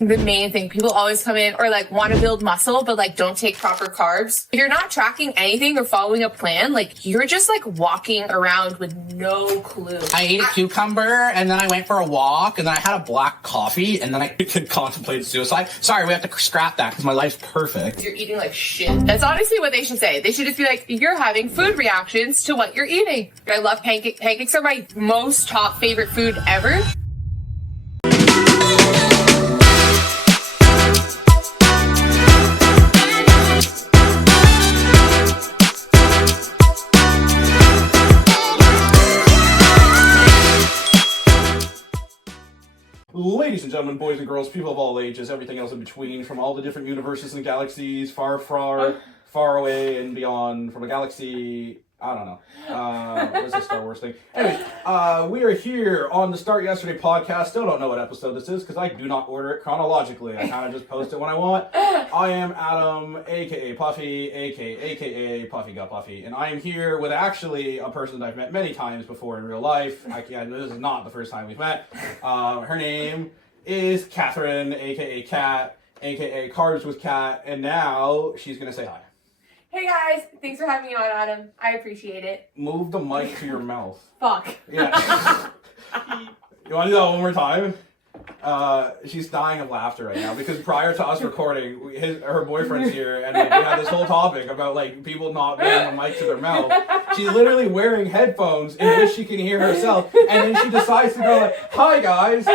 The main thing, people always come in or like want to build muscle, but like don't take proper carbs. If you're not tracking anything or following a plan, like you're just like walking around with no clue. I ate a cucumber and then I went for a walk and then I had a black coffee and then I could contemplate suicide. Sorry, we have to scrap that because my life's perfect. You're eating like shit. That's honestly what they should say. They should just be like, you're having food reactions to what you're eating. I love pancakes. Pancakes are my most top favorite food ever. Ladies and gentlemen, boys and girls, people of all ages, everything else in between, from all the different universes and galaxies, far away and beyond, from a galaxy, I don't know. What's the Star Wars thing? Anyways, we are here on the Start Yesterday podcast. Still don't know what episode this is because I do not order it chronologically. I kind of just post it when I want. I am Adam, aka Puffy, aka PuffyGot Buffy, and I am here with actually a person that I've met many times before in real life. This is not the first time we've met. Her name is Catherine, aka Cat, aka Carbs with Cat, and now she's gonna say hi. Hey guys, thanks for having me on, Adam. I appreciate it. Move the mic to your mouth. Fuck. Yeah. You want to do that one more time? She's dying of laughter right now because prior to us recording, her boyfriend's here, and like, we had this whole topic about like people not bringing the mic to their mouth. She's literally wearing headphones in which she can hear herself, and then she decides to go like, "Hi guys." Hey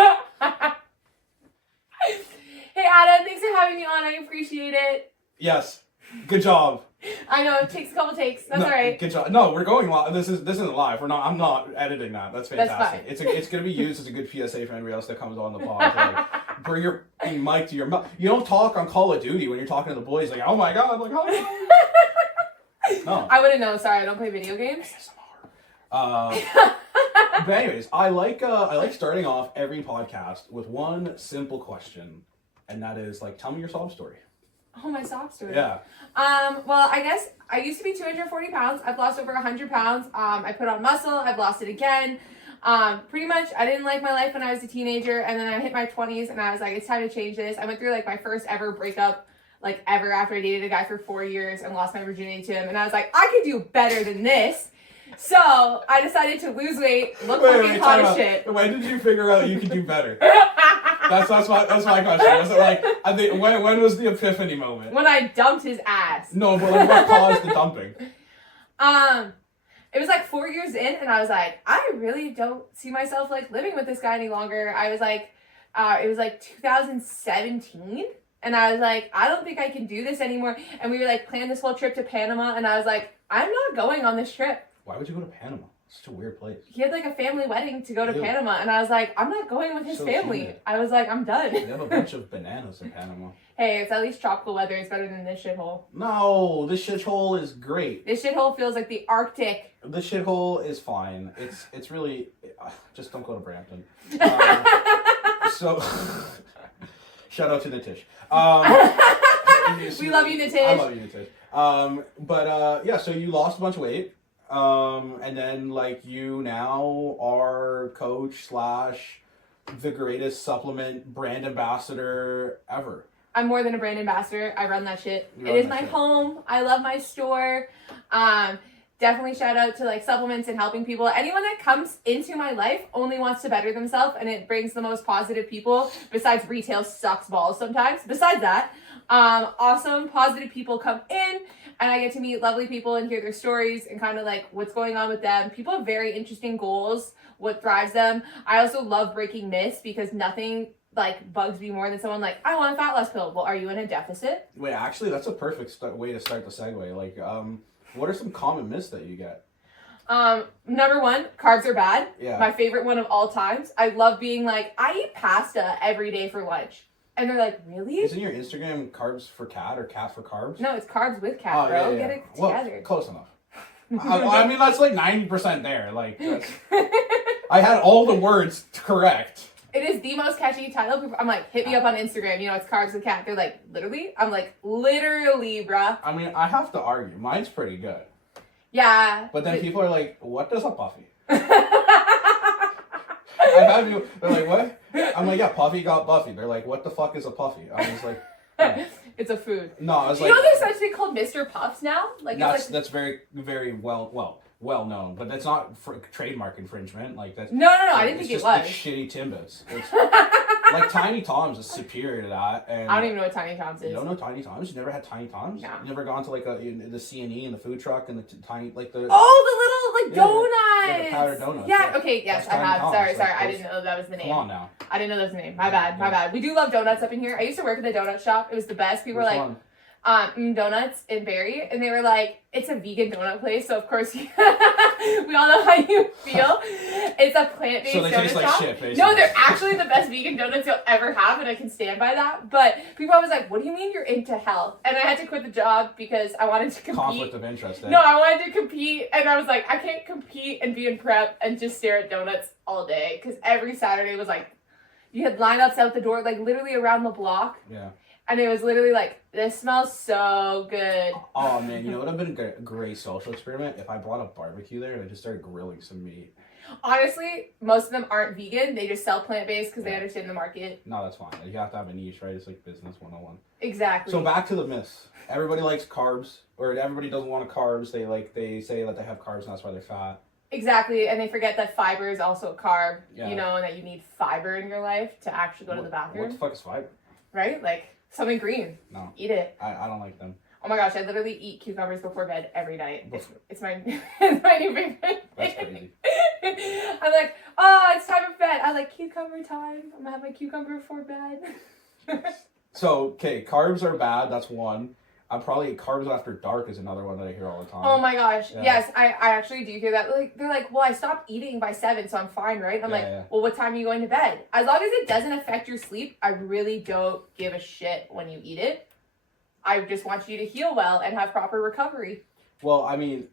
Adam, thanks for having me on. I appreciate it. Yes. Good job. I know it takes a couple takes. That's all right. Good job. No, we're going live. This isn't live. I'm not editing that. That's fantastic. That's fine. It's gonna be used as a good PSA for anybody else that comes on the pod. To, like, bring your mic to your mouth. You don't talk on Call of Duty when you're talking to the boys like, oh my god, like oh my god. No. I wouldn't know. Sorry, I don't play video games. But anyways, I like starting off every podcast with one simple question, and that is like, tell me your sob story. Oh, my sob story. Yeah. Well, I guess I used to be 240 pounds. I've lost over 100 pounds. I put on muscle. I've lost it again. Pretty much, I didn't like my life when I was a teenager, and then I hit my 20s, and I was like, it's time to change this. I went through, like, my first ever breakup, like, ever after I dated a guy for 4 years and lost my virginity to him, and I was like, I could do better than this. So, I decided to lose weight, look fucking hot as shit. When did you figure out you could do better? That's my question. Was it like, I think, when was the epiphany moment? When I dumped his ass. No, but like, what caused the dumping? It was like 4 years in, and I was like, I really don't see myself like living with this guy any longer. I was like, it was like 2017, and I was like, I don't think I can do this anymore. And we were like planned this whole trip to Panama, and I was like, I'm not going on this trip. Why would you go to Panama? It's such a weird place. He had like a family wedding to go to Panama, and I was like, I'm not going with his family. Humid. I was like, I'm done. They have a bunch of bananas in Panama. Hey, it's at least tropical weather. It's better than this shithole. No, this shithole is great. This shithole feels like the Arctic. This shithole is fine. It's really just don't go to Brampton. So shout out to Nitish. We love you, Nitish. I love you, Nitish. But yeah, so you lost a bunch of weight. And then like you now are coach / the greatest supplement brand ambassador ever. I'm more than a brand ambassador. I run that shit. It is my home. I love my store. Definitely shout out to like supplements and helping people. Anyone that comes into my life only wants to better themselves, and it brings the most positive people. Besides retail sucks balls sometimes. Besides that, awesome positive people come in, and I get to meet lovely people and hear their stories and kind of like what's going on with them. People have very interesting goals, what drives them. I also love breaking myths because nothing like bugs me more than someone like, I want a fat loss pill. Well, are you in a deficit? Wait, actually, that's a perfect way to start the segue. Like, what are some common myths that you get? Number one, carbs are bad. Yeah. My favorite one of all times. I love being like, I eat pasta every day for lunch. And they're like, really? Isn't your Instagram carbs for cat or cat for carbs? No, it's carbs with cat, bro. Yeah. Get it together. Well, close enough. I mean, that's like 90% there. Like, I had all the words correct. It is the most catchy title. I'm like, hit me up on Instagram. You know, it's carbs with cat. They're like, literally? I'm like, literally, bruh. I mean, I have to argue. Mine's pretty good. Yeah. But then people are like, what does a Puffy? I've had people, they're like, what? I'm like, yeah, PuffyGot Buffy. They're like, what the fuck is a Puffy? I was like, yeah. It's a food. No, I was You like, know there's such thing called Mr. Puffs now? Like that's very, very well known, but that's not for trademark infringement. Like that's No, I didn't think it was. Like shitty Timbits. Like Tiny Tom's is superior to that. And I don't even know what Tiny Tom's is. You don't know Tiny Tom's? You never had Tiny Tom's? No. You never gone to like the C&E and the food truck and the tiny like the donuts. Yeah, the powdered donuts. Yeah. Okay. Yes, That's I have. Tiny Sorry. Tom's, I didn't know that was the name. Come on now. I didn't know that was the name. My bad. We do love donuts up in here. I used to work at the donut shop. It was the best. People were like, donuts in Barrie, and they were like, it's a vegan donut place, so of course we all know how you feel. It's a plant-based donut shop. So they taste like shit, basically. No, they're actually the best vegan donuts you'll ever have, and I can stand by that. But people always like, what do you mean you're into health? And I had to quit the job because I wanted to compete. Conflict of interest. No, I wanted to compete, and I was like, I can't compete and be in prep and just stare at donuts all day, because every Saturday was like, you had lineups out the door, like literally around the block. Yeah. And it was literally like, this smells so good. Oh man, you know what would have been a great social experiment? If I brought a barbecue there and I just started grilling some meat. Honestly, most of them aren't vegan. They just sell plant-based because they understand the market. No, that's fine. Like, you have to have a niche, right? It's like business 101. Exactly. So back to the myths. Everybody likes carbs, or everybody doesn't want carbs. They say that they have carbs and that's why they're fat. Exactly, and they forget that fiber is also a carb, Yeah. you know, and that you need fiber in your life to actually go to the bathroom. What the fuck is fiber? Right? Like, something green. No. Eat it. I don't like them. Oh my gosh, I literally eat cucumbers before bed every night. It's my it's my new favorite. That's crazy. I'm like, oh, it's time for bed. I like cucumber time. I'm gonna have my cucumber before bed. So, okay, carbs are bad. That's one. I'm probably carbs after dark is another one that I hear all the time. Oh my gosh. Yeah. Yes, I actually do hear that. Like they're like, well, I stopped eating by 7, so I'm fine, right? And I'm well, what time are you going to bed? As long as it doesn't affect your sleep, I really don't give a shit when you eat it. I just want you to heal well and have proper recovery. Well, I mean,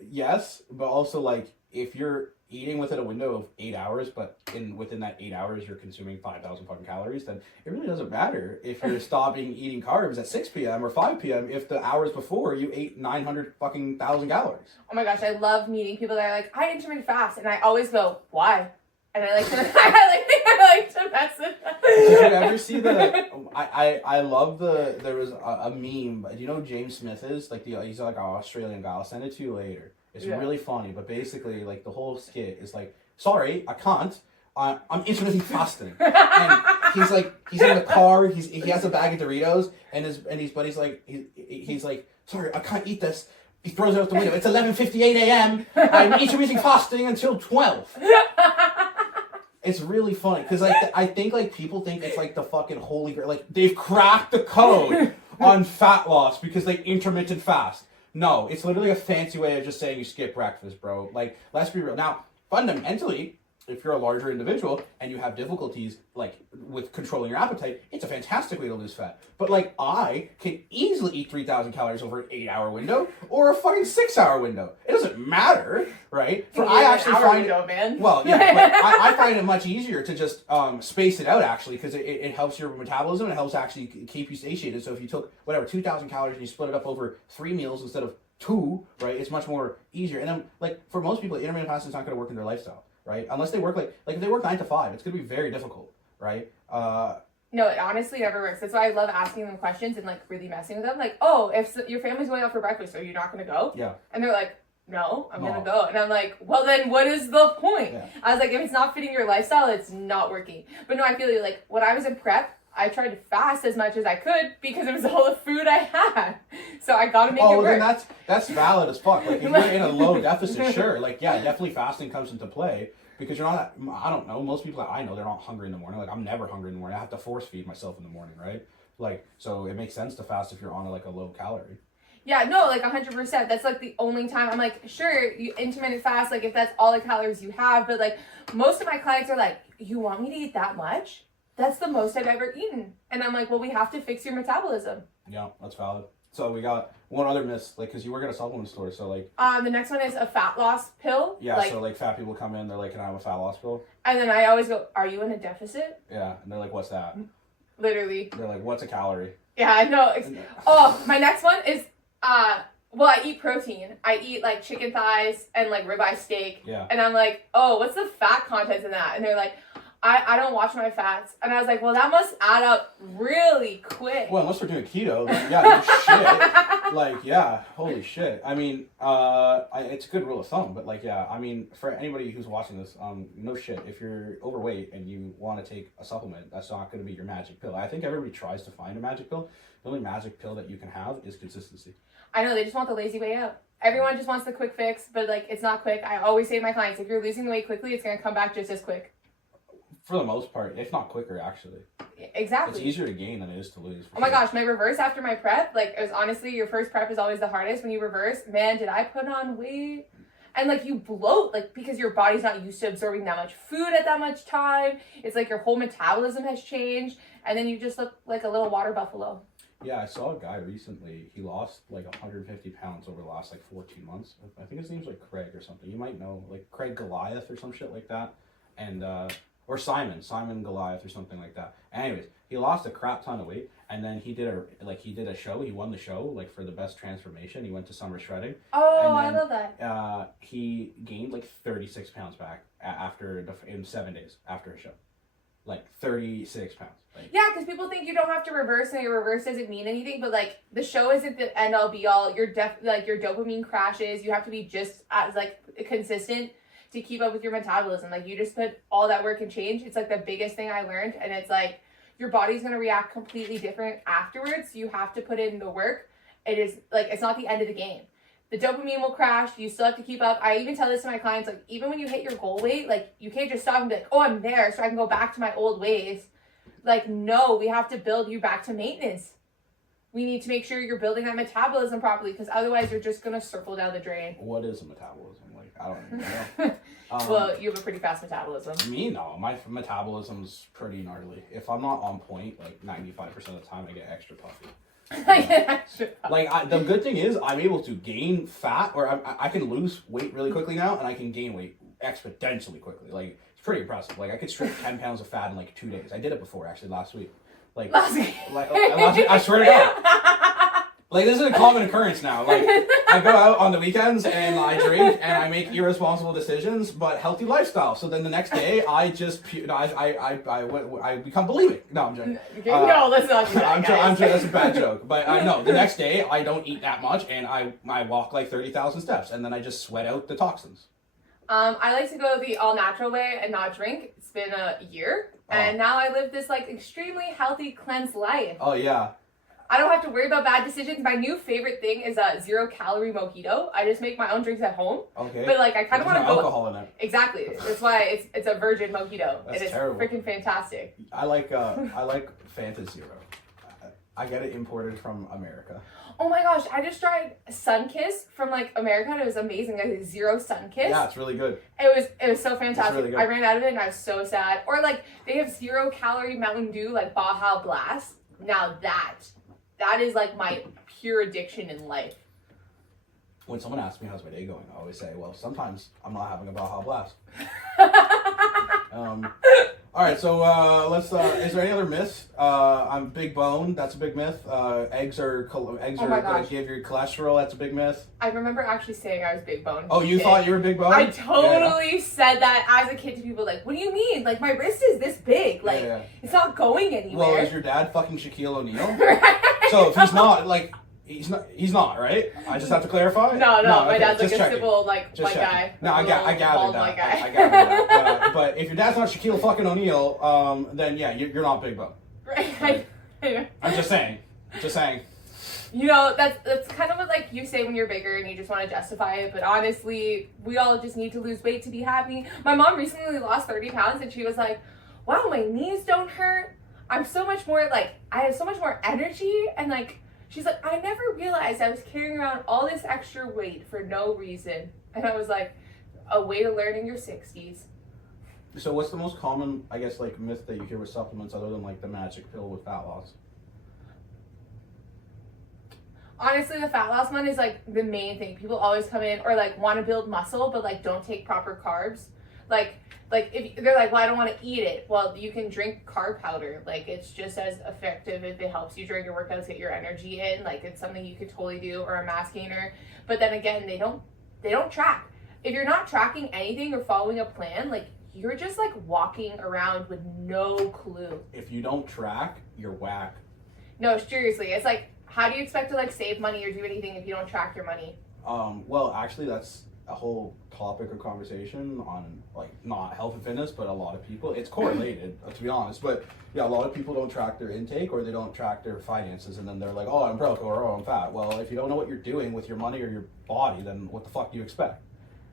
yes, but also like if you're eating within a window of 8 hours, but within that 8 hours you're consuming 5,000 fucking calories, then it really doesn't matter if you're stopping eating carbs at 6 p.m. or 5 p.m. if the hours before you ate 900 fucking thousand calories. Oh my gosh, I love meeting people that are like, I intermittent fast, and I always go, why? And I like to I like to mess with them. Did you ever see I love there was a meme. Do you know who James Smith is? Like he's like an Australian guy. I'll send it to you later. It's really funny, but basically like the whole skit is like, sorry, I can't. I'm intermittent fasting. And he's in the car, he has a bag of Doritos, and his buddy's like he's like, sorry, I can't eat this. He throws it out the window. It's 11:58 a.m. I'm intermittent fasting until 12. It's really funny because like I think like people think it's like the fucking holy grail. Like they've cracked the code on fat loss because they intermittent fast. No, it's literally a fancy way of just saying you skip breakfast, bro. Like, let's be real. Now, fundamentally, if you're a larger individual and you have difficulties like with controlling your appetite, it's a fantastic way to lose fat. But like I can easily eat 3,000 calories over an 8-hour window or a fucking 6-hour window. It doesn't matter, right? I actually find window, man. Well, yeah, but I find it much easier to just space it out actually because it helps your metabolism. It helps actually keep you satiated. So if you took whatever 2,000 calories and you split it up over 3 meals instead of 2, right? It's much more easier. And then like for most people, intermittent fasting is not going to work in their lifestyle. Right? Unless they work like if they work 9 to 5, it's gonna be very difficult, right? No, it honestly never works. That's why I love asking them questions and like really messing with them. Like, oh, if your family's going out for breakfast, are you not gonna go? Yeah. And they're like, no, I'm gonna go. And I'm like, well then what is the point? Yeah. I was like, if it's not fitting your lifestyle, it's not working. But no, I feel like when I was in prep, I tried to fast as much as I could because it was all the food I had. So I gotta make it work. Then that's valid as fuck. Like if you're in a low deficit, sure. Like yeah, definitely fasting comes into play because you're not. I don't know. Most people that I know, they're not hungry in the morning. Like I'm never hungry in the morning. I have to force feed myself in the morning, right? Like so, it makes sense to fast if you're on like a low calorie. Yeah, no, like 100%. That's like the only time I'm like, sure, you intermittent fast, like if that's all the calories you have, but like most of my clients are like, you want me to eat that much? That's the most I've ever eaten. And I'm like, well, we have to fix your metabolism. Yeah, that's valid. So we got one other miss, like, because you work at a supplement store, so like... the next one is a fat loss pill. Yeah, like, so like fat people come in, they're like, can I have a fat loss pill? And then I always go, are you in a deficit? Yeah, and they're like, what's that? Literally. They're like, what's a calorie? Yeah, I know. Oh, my next one is Well, I eat protein. I eat like chicken thighs and like ribeye steak. Yeah. And I'm like, oh, what's the fat content in that? And they're like, I don't watch my fats. And I was like, well, that must add up really quick. Well, unless we're doing keto, then yeah, no shit. Like, yeah, holy shit. I mean, it's a good rule of thumb, but like, yeah, I mean, for anybody who's watching this, no shit. If you're overweight and you want to take a supplement, that's not going to be your magic pill. I think everybody tries to find a magic pill. The only magic pill that you can have is consistency. I know, they just want the lazy way out. Everyone just wants the quick fix, but like, it's not quick. I always say to my clients, if you're losing the weight quickly, it's going to come back just as quick. For the most part, if not quicker, actually. Exactly. It's easier to gain than it is to lose. Oh my gosh, my reverse after my prep, like, it was honestly, your first prep is always the hardest. When you reverse, man, did I put on weight? And like, you bloat, like, because your body's not used to absorbing that much food at that much time. It's like your whole metabolism has changed, and then you just look like a little water buffalo. Yeah, I saw a guy recently. He lost like 150 pounds over the last like 14 months. I think his name's like Craig or something. You might know, like Craig Goliath or some shit like that. And or Simon Goliath or something like that. Anyways, he lost a crap ton of weight, and then he did a show. He won the show like for the best transformation. He went to summer shredding. Oh, and then, I love that. He gained like 36 pounds back in 7 days after a show, like 36 pounds. Like, Yeah, because people think you don't have to reverse, and your reverse doesn't mean anything. But like, the show isn't the end all be all. Your dopamine crashes. You have to be just as like consistent to keep up with your metabolism. Like, you just put all that work and change. It's like the biggest thing I learned, and it's like your body's gonna react completely different afterwards. You have to put in the work. It is like, it's not the end of the game. The dopamine will crash. You still have to keep up. I even tell this to my clients, like, even when you hit your goal weight, like, you can't just stop and be like, oh, I'm there, so I can go back to my old ways. Like, no, we have to build you back to maintenance. We need to make sure you're building that metabolism properly, because otherwise you're just going to circle down the drain. what is a metabolism? Like, I don't even know. Well, you have a pretty fast metabolism. Me, no. My metabolism's pretty gnarly. If I'm not on point, like 95% of the time, I get extra puffy. Like, the good thing is I'm able to gain fat, or I can lose weight really quickly now, and I can gain weight exponentially quickly. Like, it's pretty impressive. Like, I could strip 10 pounds of fat in like 2 days. I did it before, actually, last week. Like, last week, I swear to God. Like, this is a common occurrence now. Like, I go out on the weekends and I drink and I make irresponsible decisions, but healthy lifestyle. So then the next day, I just I become bulimic. No, I'm joking. No, let's not do that, I'm joking. That's a bad joke. But I know the next day I don't eat that much, and I walk like 30,000 steps, and then I just sweat out the toxins. I like to go the all natural way and not drink. It's been a year, and now I live this like extremely healthy, cleansed life. Oh yeah. I don't have to worry about bad decisions. My new favorite thing is a 0-calorie mojito. I just make my own drinks at home. Okay. But like, I kind of want to no go alcohol in it. Exactly. That's why it's a virgin mojito. That's it is terrible. freaking fantastic. I like Fanta Zero. I get it imported from America. Oh my gosh, I just tried Sunkiss from like America, and it was amazing. Like Zero Sunkiss. Yeah, it's really good. It was so fantastic. Really good. I ran out of it and I was so sad. Or like, they have 0-calorie Mountain Dew, like Baja Blast. Now that is like my pure addiction in life. When someone asks me how's my day going, I always say, well, sometimes I'm not having a Baja Blast. All right, so let's. Is there any other myths? I'm big bone. That's a big myth. Eggs are gonna give you cholesterol. That's a big myth. I remember actually saying I was big bone. Oh, you thought you were big bone? I totally said that as a kid to people. Like, what do you mean? Like, my wrist is this big. Like, it's not going anywhere. Well, is your dad fucking Shaquille O'Neal? So if he's not, like, he's not, right? I just have to clarify. No, my dad's like just a checking. simple white Just guy. No, I gathered that. White guy. I gathered that. But if your dad's not Shaquille fucking O'Neal, then yeah, you're not big bone. Right. I'm just saying. Just saying. You know, that's kind of what like you say when you're bigger and you just want to justify it, but honestly, we all just need to lose weight to be happy. My mom recently lost 30 pounds and she was like, wow, my knees don't hurt. I'm so much more like, I have so much more energy, and like, she's like, I never realized I was carrying around all this extra weight for no reason. And I was like, a way to learn in your 60s. So what's the most common, I guess, like myth that you hear with supplements other than like the magic pill with fat loss? Honestly, the fat loss one is like the main thing. People always come in or like want to build muscle, but like don't take proper carbs. Like if they're like, well, I don't want to eat it. Well, you can drink carb powder. Like, it's just as effective if it helps you during your workouts, get your energy in. Like, it's something you could totally do, or a mass gainer. But then again, they don't track. If you're not tracking anything or following a plan, like, you're just like walking around with no clue. If you don't track, you're whack. No, seriously, it's like, how do you expect to like save money or do anything if you don't track your money? Well, actually, that's a whole topic of conversation on like not health and fitness, but a lot of people, it's correlated to be honest, but yeah, a lot of people don't track their intake or they don't track their finances, and then they're like, oh, I'm broke, or oh, I'm fat. Well, if you don't know what you're doing with your money or your body, then what the fuck do you expect,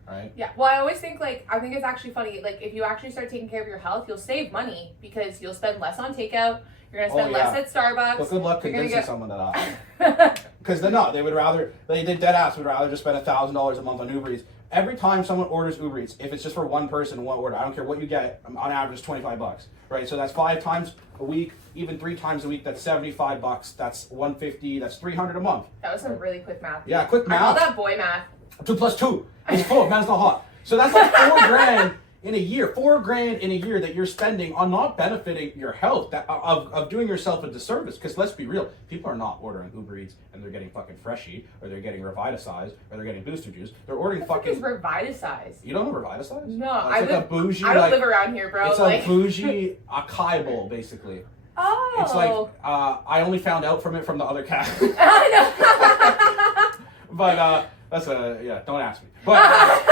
right? Yeah, well, I always think like, I think it's actually funny, like if you actually start taking care of your health, you'll save money because you'll spend less on takeout, you're gonna spend less at Starbucks. But good luck convincing someone of that. Because they're not. They would rather, they dead ass would rather just spend $1,000 a month on Uber Eats. Every time someone orders Uber Eats, if it's just for one person, one order, I don't care what you get, on average it's $25, right? So that's 5 times a week, even 3 times a week, that's $75, that's $150, that's $300 a month. That was some really quick math. Yeah, quick math. I call that boy math. 2 plus 2 is 4, man's not hot. So that's like $4,000 in a year, $4,000 in a year that you're spending on not benefiting your health, that of doing yourself a disservice. Because let's be real, people are not ordering Uber Eats and they're getting fucking Freshie, or they're getting Revitasize, or they're getting Booster Juice. They're ordering fucking. What the fuck is Revitasize? You don't know Revitasize? No, it's like a bougie. I don't live around here, bro. It's like... a bougie acai bowl, basically. Oh. It's like I only found out from it from the other cat. I know. But that's don't ask me. But.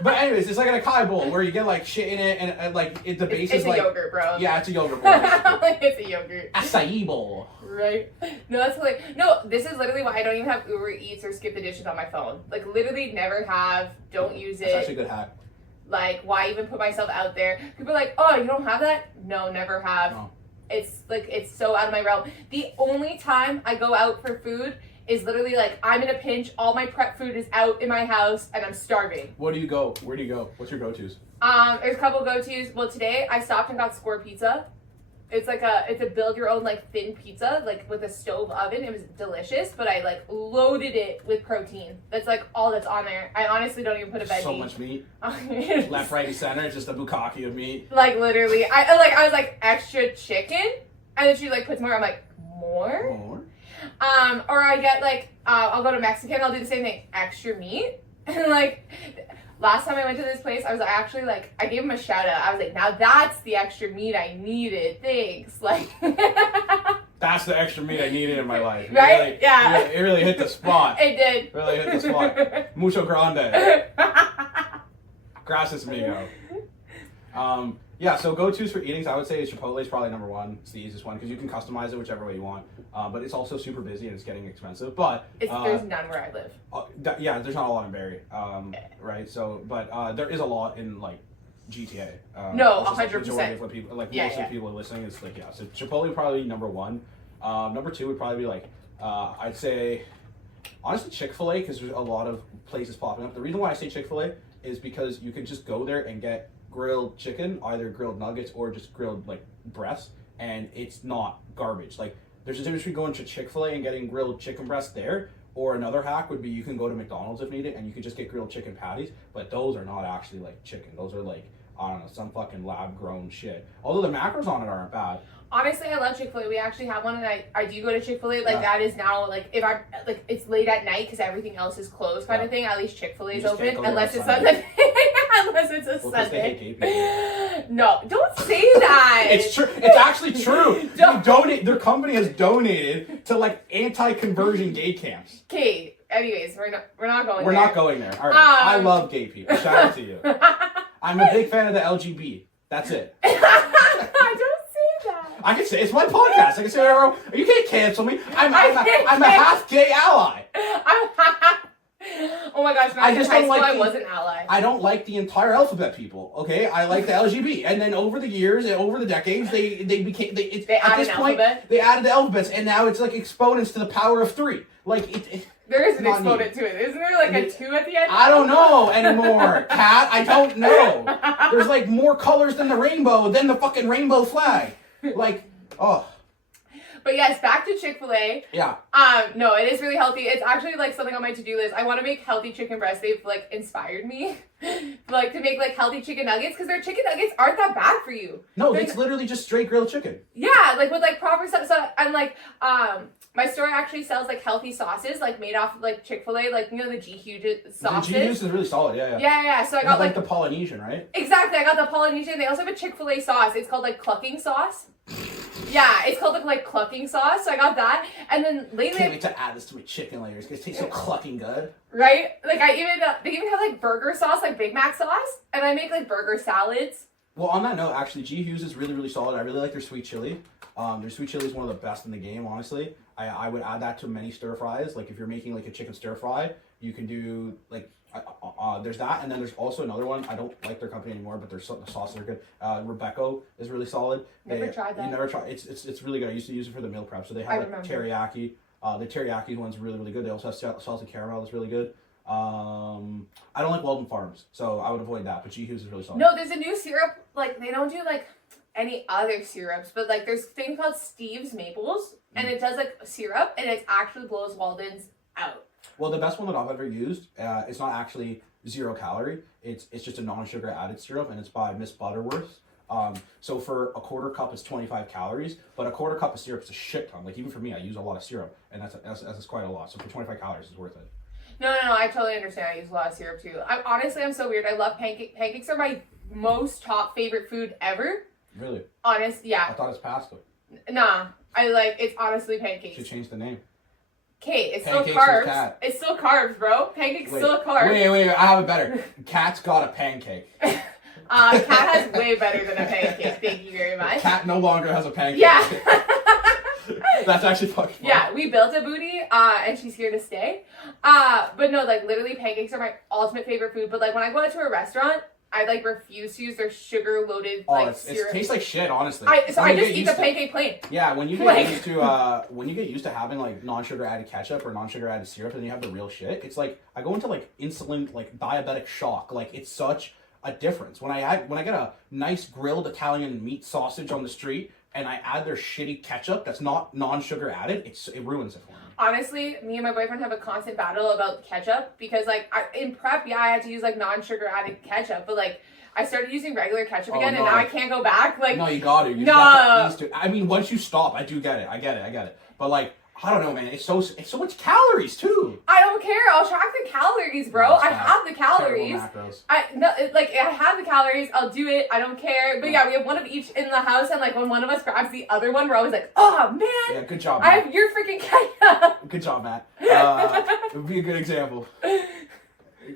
But anyways, it's like an acai bowl where you get like shit in it, and like the base is like. It's a yogurt, bro. Yeah, it's a yogurt bowl. Like, it's a yogurt. Acai bowl. Right. No, that's like no. This is literally why I don't even have Uber Eats or Skip the Dishes on my phone. Like literally, never have. Don't use it. That's actually a good hack. Like, why even put myself out there? People are like, oh, you don't have that? No, never have. No. It's like it's so out of my realm. The only time I go out for food is literally like I'm in a pinch, all my prep food is out in my house and I'm starving. Where do you go? Where do you go? What's your go-tos? There's a couple go-tos. Well, today I stopped and got Score Pizza. It's a build your own like thin pizza, like with a stove oven. It was delicious, but I like loaded it with protein. That's like all that's on there. I honestly don't even put a veggie. So much meat. Left, right, center, just a bukkake of meat. Like literally, I was like extra chicken, and then she like puts more. I'm like more. More. Or I get like, I'll go to Mexican, I'll do the same thing, extra meat. And like, last time I went to this place, I gave him a shout out. I was like, now that's the extra meat I needed, thanks. Like, that's the extra meat I needed in my life. Right? Really, yeah. It really hit the spot. It did. Really hit the spot. Mucho grande. Gracias, amigo. Yeah, so go-tos for eatings, I would say Chipotle is probably number 1. It's the easiest one because you can customize it whichever way you want. But it's also super busy and it's getting expensive. But there's none where I live. Yeah, there's not a lot in Barrie, right? So, but there is a lot in like GTA. No, 100%. Majority of what people, like most of the people listening, is like So Chipotle would probably be number 1. Number 2 would probably be like I'd say honestly Chick-fil-A, because there's a lot of places popping up. The reason why I say Chick-fil-A is because you can just go there and get grilled chicken, either grilled nuggets or just grilled like breasts, and it's not garbage. Like there's a difference between going to Chick-fil-A and getting grilled chicken breast there, or another hack would be you can go to McDonald's if needed and you can just get grilled chicken patties, but those are not actually like chicken. Those are like, I don't know, some fucking lab grown shit. Although the macros on it aren't bad. Honestly, I love Chick-fil-A. We actually have one, and I do go to Chick-fil-A. Like, that is now, like, if I'm, like, it's late at night because everything else is closed kind of thing. At least Chick-fil-A is open. Unless it's Sunday. Unless it's a Sunday. No, don't say that. It's true. It's actually true. Their company has donated to, like, anti-conversion gay camps. Okay, anyways, we're not going there. We're not going there. All right. I love gay people. Shout out to you. I'm a big fan of the LGB. That's it. I can say it's my podcast. I can say whatever. You can't cancel me. I'm a half gay ally. Oh my gosh! I just don't like. I was an ally. I don't like the entire alphabet people. Okay, I like the LGBT. And then over the years, over the decades, they added an alphabet. They added the alphabets, and now it's like exponents to the power of 3. Like there is an exponent to it. Isn't there like a 2 at the end? I don't know anymore, Kat. I don't know. There's like more colors than the rainbow, than the fucking rainbow flag. Like, oh. But yes, back to Chick-fil-A. Yeah. No, it is really healthy. It's actually like something on my to-do list. I want to make healthy chicken breasts. They've like inspired me. like to make like healthy chicken nuggets because their chicken nuggets aren't that bad for you. No, it's literally just straight grilled chicken. Yeah, like with like proper stuff. So I'm like, my store actually sells like healthy sauces, like made off of, like Chick-fil-A, like you know the G Huge sauces. The G Huge is really solid. Yeah. Yeah. So I got like the Polynesian, right? Exactly. I got the Polynesian. They also have a Chick-fil-A sauce. It's called like clucking sauce. Yeah, it's called like clucking sauce. So I got that, and then lately. Can't wait to add this to my chicken layers because it tastes so clucking good. Right? Like they even have like burger sauce, like Big Mac sauce, and I make like burger salads. Well, on that note, actually, G Hughes is really, really solid. I really like their sweet chili. Their sweet chili is one of the best in the game, honestly. I would add that to many stir fries. Like if you're making like a chicken stir fry, you can do like there's that, and then there's also another one. I don't like their company anymore, but the sauces are good. Rebecca is really solid. Never tried that. You never tried? It's really good. I used to use it for the meal prep. So they have like teriyaki. The teriyaki one's really, really good. They also have salted caramel that's really good. I don't like Weldon Farms, so I would avoid that. But G Hughes is really solid. No, there's a new syrup. Like they don't do like any other syrups, but like there's a thing called Steve's Maples, and it does like syrup, and it actually blows Weldon's out. Well, the best one that I've ever used, it's not actually 0 calorie. It's just a non-sugar added syrup, and it's by Miss Butterworth. So for a quarter cup, it's 25 calories, but a quarter cup of syrup is a shit ton. Like even for me, I use a lot of syrup, and that's quite a lot. So for 25 calories, it's worth it. No, I totally understand. I use a lot of syrup too. I'm so weird. I love pancakes. Pancakes are my most top favorite food ever. Really? Honest, yeah. I thought it's pasta. Nah, it's honestly pancakes. Should change the name. Okay, it's Pancakes still carbs. Cat. It's still carbs, bro. Pancakes still a carb. Wait, I have it better. Cat's got a pancake. Cat has way better than a pancake. Thank you very much. Cat no longer has a pancake. Yeah. That's actually fucking fun. Yeah, we built a booty, and she's here to stay. But no, like literally pancakes are my ultimate favorite food. But like when I go out to a restaurant, I like refuse to use their sugar loaded syrup. It tastes like shit, honestly. I just eat the pancake plain. Yeah, when you get used to having like non-sugar added ketchup or non-sugar added syrup, and then you have the real shit, it's like I go into like insulin, like diabetic shock. Like it's such a difference when I get a nice grilled Italian meat sausage on the street and I add their shitty ketchup that's not non-sugar added, it ruins it for me. Honestly, me and my boyfriend have a constant battle about ketchup because, like, in prep, I had to use, like, non-sugar added ketchup, but, like, I started using regular ketchup again, and now I can't go back. Like, no, you got to. You got to. I mean, once you stop, I do get it. I get it. But, like, I don't know, man. It's so much calories, too. I don't care. I'll track the calories, bro. I have the calories. I have the calories. I'll do it. I don't care. But yeah, we have one of each in the house, and like when one of us grabs the other one, we're always like, "Oh man, yeah, good job, Matt. I have your freaking ketchup." Good job, Matt. It would be a good example.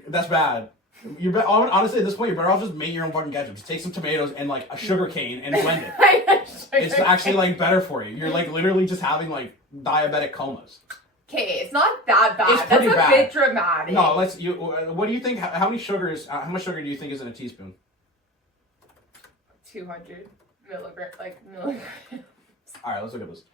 That's bad. Honestly, at this point, you're better off just making your own fucking ketchup. Just take some tomatoes and like a sugar cane and blend it. It's actually like better for you. You're like literally just having like diabetic comas. Okay, it's not that bad. It's pretty That's bad. a bit dramatic. No, what do you think? How much sugar do you think is in a teaspoon? 200 milligrams. All right, let's look at this.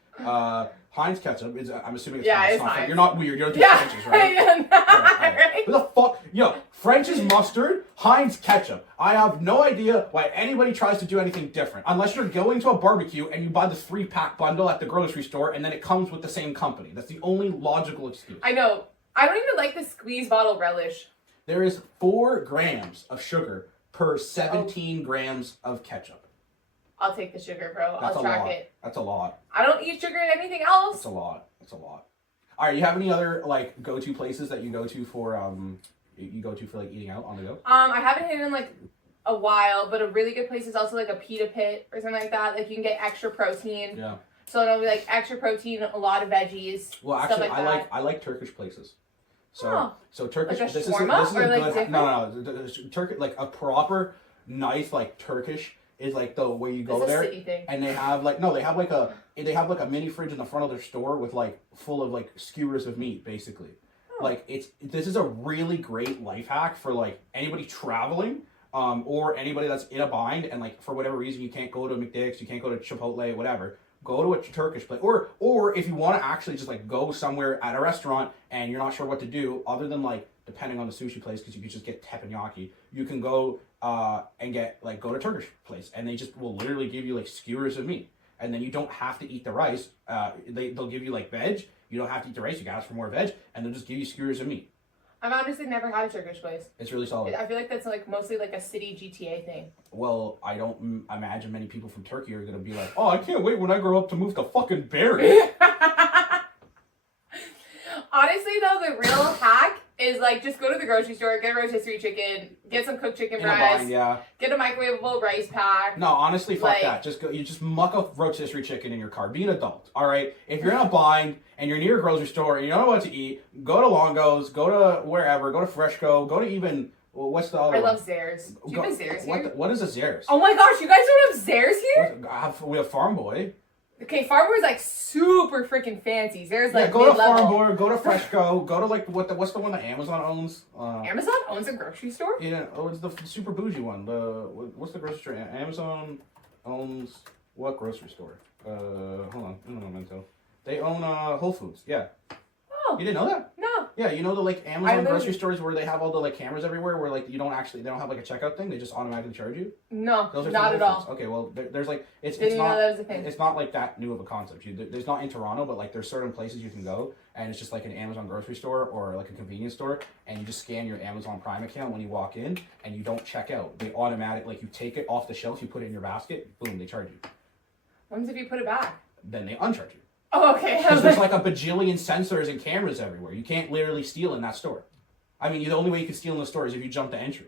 Heinz ketchup is. I'm assuming it's yeah, Heinz. It's Heinz. You're not weird. You don't do French's, right? Right. What the fuck? Yo, French's mustard, Heinz ketchup. I have no idea why anybody tries to do anything different. Unless you're going to a barbecue and you buy the 3-pack bundle at the grocery store and then it comes with the same company. That's the only logical excuse. I know. I don't even like the squeeze bottle relish. There is 4 grams of sugar per 17 grams of ketchup. I'll take the sugar, bro. I'll track it. That's a lot. I don't eat sugar in anything else. That's a lot. All right, you have any other like go-to places that you go to for like eating out on the go? I haven't hit in like a while, but a really good place is also like a pita pit or something like that. Like you can get extra protein. Yeah. So it'll be like extra protein, a lot of veggies. Well, actually, like I like Turkish places. So Turkish. Like a this shawarma is a or like good. different? No. Turkish like a proper, nice like Turkish is like the way you go there, and they have like a mini fridge in the front of their store with like full of like skewers of meat, basically. Oh. Like this is a really great life hack for like anybody traveling, or anybody that's in a bind and like for whatever reason you can't go to McDick's, you can't go to Chipotle, whatever. Go to a Turkish place, or if you want to actually just like go somewhere at a restaurant and you're not sure what to do, other than like depending on the sushi place, because you can just get teppanyaki, you can go and go to Turkish place, and they just will literally give you like skewers of meat, and then you don't have to eat the rice. They'll give you like veg. You don't have to eat the rice. You can ask for more veg, and they'll just give you skewers of meat. I've honestly never had a Turkish place. It's really solid. I feel like that's like mostly like a city GTA thing. Well, I don't imagine many people from Turkey are gonna be like, oh, I can't wait when I grow up to move to fucking Barrie. Honestly, though, the real hack is like just go to the grocery store, get a rotisserie chicken, get some cooked chicken breast, get a microwavable rice pack. No, honestly, fuck that. Just go. You just muck up rotisserie chicken in your car. Be an adult, all right? If you're in a bind and you're near a grocery store and you don't know what to eat, go to Longo's, go to wherever, go to Freshco, go to even what's the other? I love Zares. Do you have a Zares here? What is a Zares? Oh my gosh, you guys don't have Zares here? We have Farm Boy. Okay, Farm Boy's like super freaking fancy. Zares like go to mid-level. Farm Boy, go to Freshco, go to like what's the one that Amazon owns? Amazon owns a grocery store? Yeah, it's the super bougie one. What's the grocery store? Amazon owns what grocery store? Hold on, un momento. They own Whole Foods. Yeah. Oh. You didn't know that? No. Yeah, you know the like Amazon grocery stores where they have all the like cameras everywhere, where like they don't have like a checkout thing. They just automatically charge you. No, Those are not at all. Okay, well there's like it's Didn't not know that was a thing. It's not like that new of a concept. There's not in Toronto, but like there's certain places you can go, and it's just like an Amazon grocery store or like a convenience store, and you just scan your Amazon Prime account when you walk in, and you don't check out. They like you take it off the shelf, you put it in your basket, boom, they charge you. What happens if you put it back? Then they uncharge you. Oh, okay. Because there's like a bajillion sensors and cameras everywhere. You can't literally steal in that store. I mean, the only way you can steal in the store is if you jump the entry.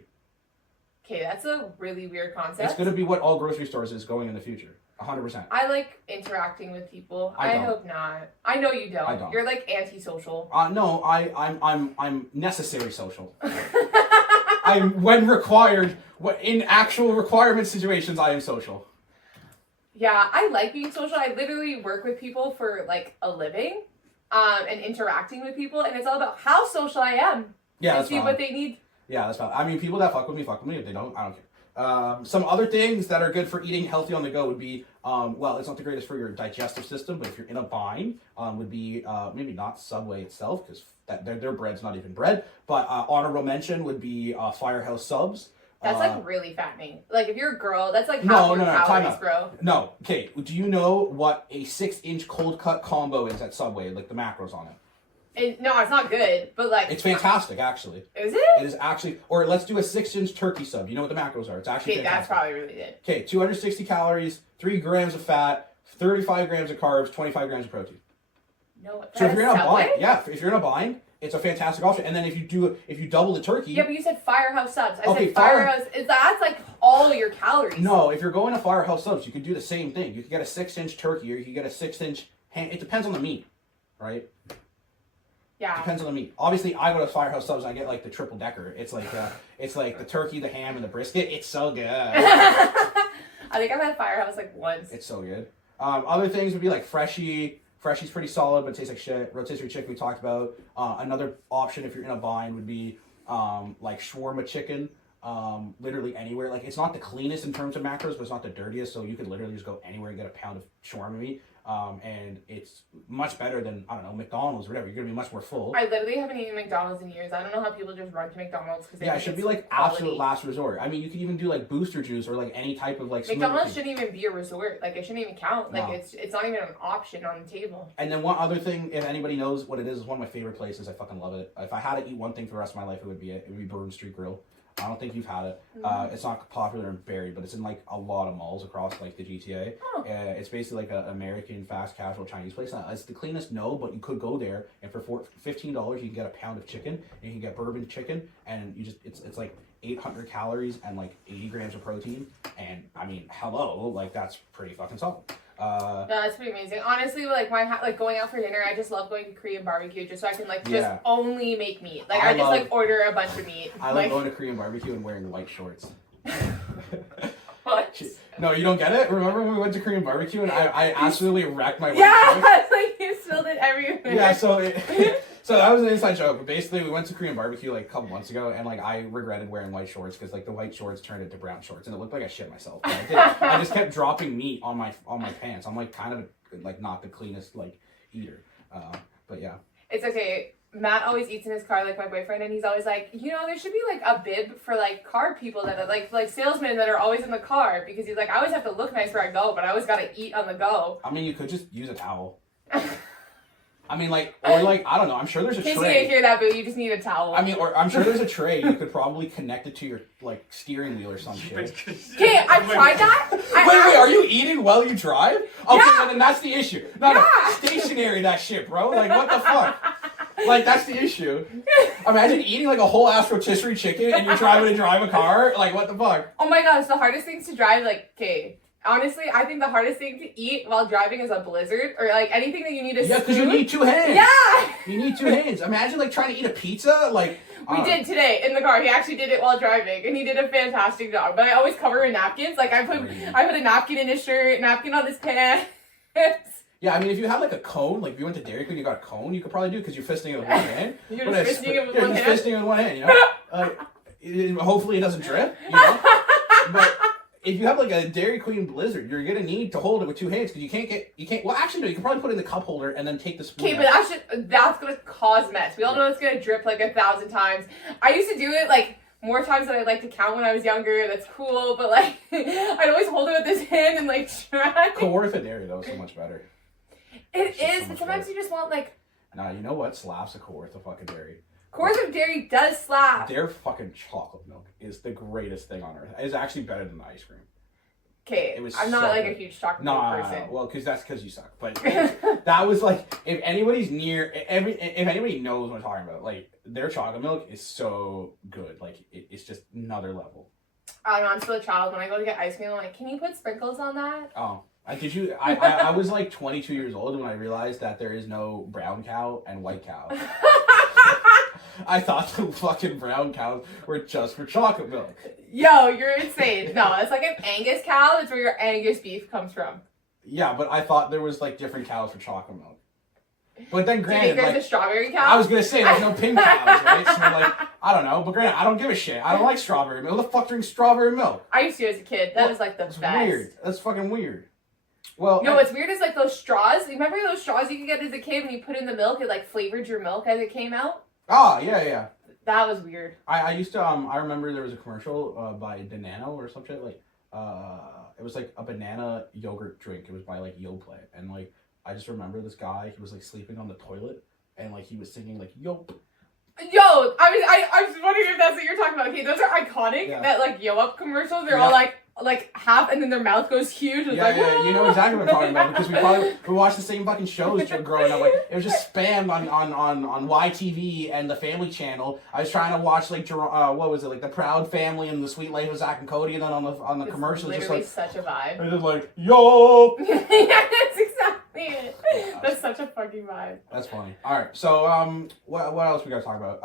Okay, that's a really weird concept. It's going to be what all grocery stores is going in the future. 100%. I like interacting with people. I hope not. I know you don't. I don't. You're like antisocial. No, I'm necessary social. I'm when required. In actual requirement situations, I am social. Yeah, I like being social. I literally work with people for like a living, and interacting with people, and it's all about how social I am. Yeah, and that's see fine. what they need. Yeah, that's fine. I mean, people that fuck with me. If they don't, I don't care. Some other things that are good for eating healthy on the go would be, well, it's not the greatest for your digestive system, but if you're in a bind, would be maybe not Subway itself, because their bread's not even bread, but honorable mention would be Firehouse Subs. That's like really fattening. Like if you're a girl, that's like half your calories, bro. No, okay. Do you know what a 6-inch cold cut combo is at Subway? Like the macros on it. No, it's not good, but like it's fantastic, actually. Is it? It is actually. Or let's do a 6-inch turkey sub. You know what the macros are? It's actually fantastic. That's probably really good. Okay, 260 calories, 3 grams of fat, 35 grams of carbs, 25 grams of protein. No, so if you're in a bind, if you're in a bind, it's a fantastic option. And then if you double the turkey. Yeah, but you said Firehouse Subs. I said Firehouse. That's like all your calories. No, if you're going to Firehouse Subs, you could do the same thing. You could get a 6-inch turkey, or you could get a 6-inch ham. It depends on the meat, right? Yeah. Depends on the meat. Obviously, I go to Firehouse Subs and I get like the triple decker. It's like the turkey, the ham, and the brisket. It's so good. I think I've had Firehouse like once. It's so good. Other things would be like Freshie. Freshie's pretty solid, but it tastes like shit. Rotisserie chicken we talked about. Another option if you're in a bind would be like shawarma chicken. Literally anywhere. Like it's not the cleanest in terms of macros, but it's not the dirtiest. So you could literally just go anywhere and get a pound of shawarma meat. And it's much better than, I don't know, McDonald's or whatever. You're gonna be much more full. I literally haven't eaten McDonald's in years. I don't know how people just run to McDonald's because it should be like absolute last resort. I mean, you could even do like booster juice or like any type of like. McDonald's shouldn't even be a resort. Like it shouldn't even count. Like it's not even an option on the table. And then one other thing, if anybody knows what it is one of my favorite places. I fucking love it. If I had to eat one thing for the rest of my life, it would be Bourbon Street Grill. I don't think you've had it. It's not popular in Barrie, but it's in like a lot of malls across like the GTA. Oh. It's basically like an American fast casual Chinese place. It's the cleanest, no, but you could go there and for $15 you can get a pound of chicken and you can get bourbon chicken and you just it's like 800 calories and like 80 grams of protein, and I mean, hello, like that's pretty fucking solid. No, that's pretty amazing. Honestly, like like going out for dinner, I just love going to Korean barbecue just so I can like just only make meat. Like I just like order a bunch of meat. I love going to Korean barbecue and wearing white shorts. What? No, you don't get it? Remember when we went to Korean barbecue and I absolutely wrecked my white shorts? Like you spilled it everywhere. Yeah, so that was an inside joke. But basically, we went to Korean barbecue like a couple months ago, and like I regretted wearing white shorts because like the white shorts turned into brown shorts, and it looked like I shit myself. But I just kept dropping meat on my pants. I'm like kind of like not the cleanest like eater, but yeah. It's okay. Matt always eats in his car like my boyfriend, and he's always like, you know, there should be like a bib for like car people that are like salesmen that are always in the car, because he's like, I always have to look nice where I go, but I always gotta eat on the go. I mean, you could just use a towel. I mean, like, or like, I don't know. I'm sure there's a In case you tray. didn't hear that, but you just need a towel. I mean, or I'm sure there's a tray you could probably connect it to your like steering wheel or some shit. Okay, I've tried that. Wait, are you eating while you drive? Okay, well then that's the issue. No, Yeah. stationary that shit, bro. Like, what the fuck? Like, that's the issue. Imagine eating like a whole ass rotisserie chicken and you're trying to drive a car. Like, what the fuck? Oh my gosh, the hardest things to drive, like, okay. Honestly, I think the hardest thing to eat while driving is a Blizzard or like anything that you need to Yeah, because you need 2 hands. Yeah! You need 2 hands. Imagine like trying to eat a pizza. Like, We did today in the car. He actually did it while driving, and he did a fantastic job. But I always cover with napkins. Like I put a napkin in his shirt, napkin on his pants. Yeah, I mean, if you had like a cone, like if you went to Dairy Queen, you got a cone, you could probably do it because you're fisting it with one hand. You're just fisting it with one hand. Fisting it with one hand, you know. Hopefully it doesn't drip, you know. But if you have like a Dairy Queen Blizzard, you're gonna need to hold it with 2 hands because you can't. Well, actually, no. You can probably put it in the cup holder and then take the spoon. Okay, but that's gonna cause mess. We all know it's gonna drip like 1,000 times. I used to do it like more times than I'd like to count when I was younger. That's cool, but like I'd always hold it with this hand and like try. Kawartha and Dairy though is so much better. It is, but sometimes you just want like. Nah, you know what slaps a Kawartha fucking Dairy. Kawartha Dairy does slap. Their fucking chocolate milk is the greatest thing on earth. It's actually better than the ice cream. Okay, I'm not like a huge chocolate milk person. Well, because you suck. But that was like, if anybody's near, if anybody knows what I'm talking about, like their chocolate milk is so good. Like it's just another level. I don't know. I'm still a child. When I go to get ice cream, I'm like, can you put sprinkles on that? Oh. I was like 22 years old when I realized that there is no brown cow and white cow. I thought the fucking brown cows were just for chocolate milk. Yo, you're insane. No, it's like an Angus cow. That's where your Angus beef comes from. Yeah, but I thought there was like different cows for chocolate milk. But then granted, do you think there's a strawberry cow? I was gonna say there's no pink cows, right? So like, I don't know. But granted, I don't give a shit. I don't like strawberry milk. Who the fuck drinks strawberry milk? I used to as a kid. That was like the best. Weird. That's fucking weird. Well, no, what's weird is like those straws. Remember those straws you could get as a kid when you put in the milk? It like flavored your milk as it came out. Oh yeah. That was weird. I used to I remember there was a commercial by Banana or some shit like it was like a banana yogurt drink. It was by like Yoplait, and like I just remember this guy. He was like sleeping on the toilet and like he was singing like Yop. Yo, I was wondering if that's what you're talking about. Okay, those are iconic. Yeah. That like Yo Up commercials. They're all like half, and then their mouth goes huge. It's yeah, you know exactly what I'm talking about because we watched the same fucking shows growing up. Like it was just spammed on YTV and the Family Channel. I was trying to watch like what was it, like The Proud Family and The Sweet Life of Zach and Cody, and then on the commercials just like such a vibe. It's just like yo. Yeah, that's exactly it. That's such a fucking vibe. That's funny. All right, so what else we gotta talk about?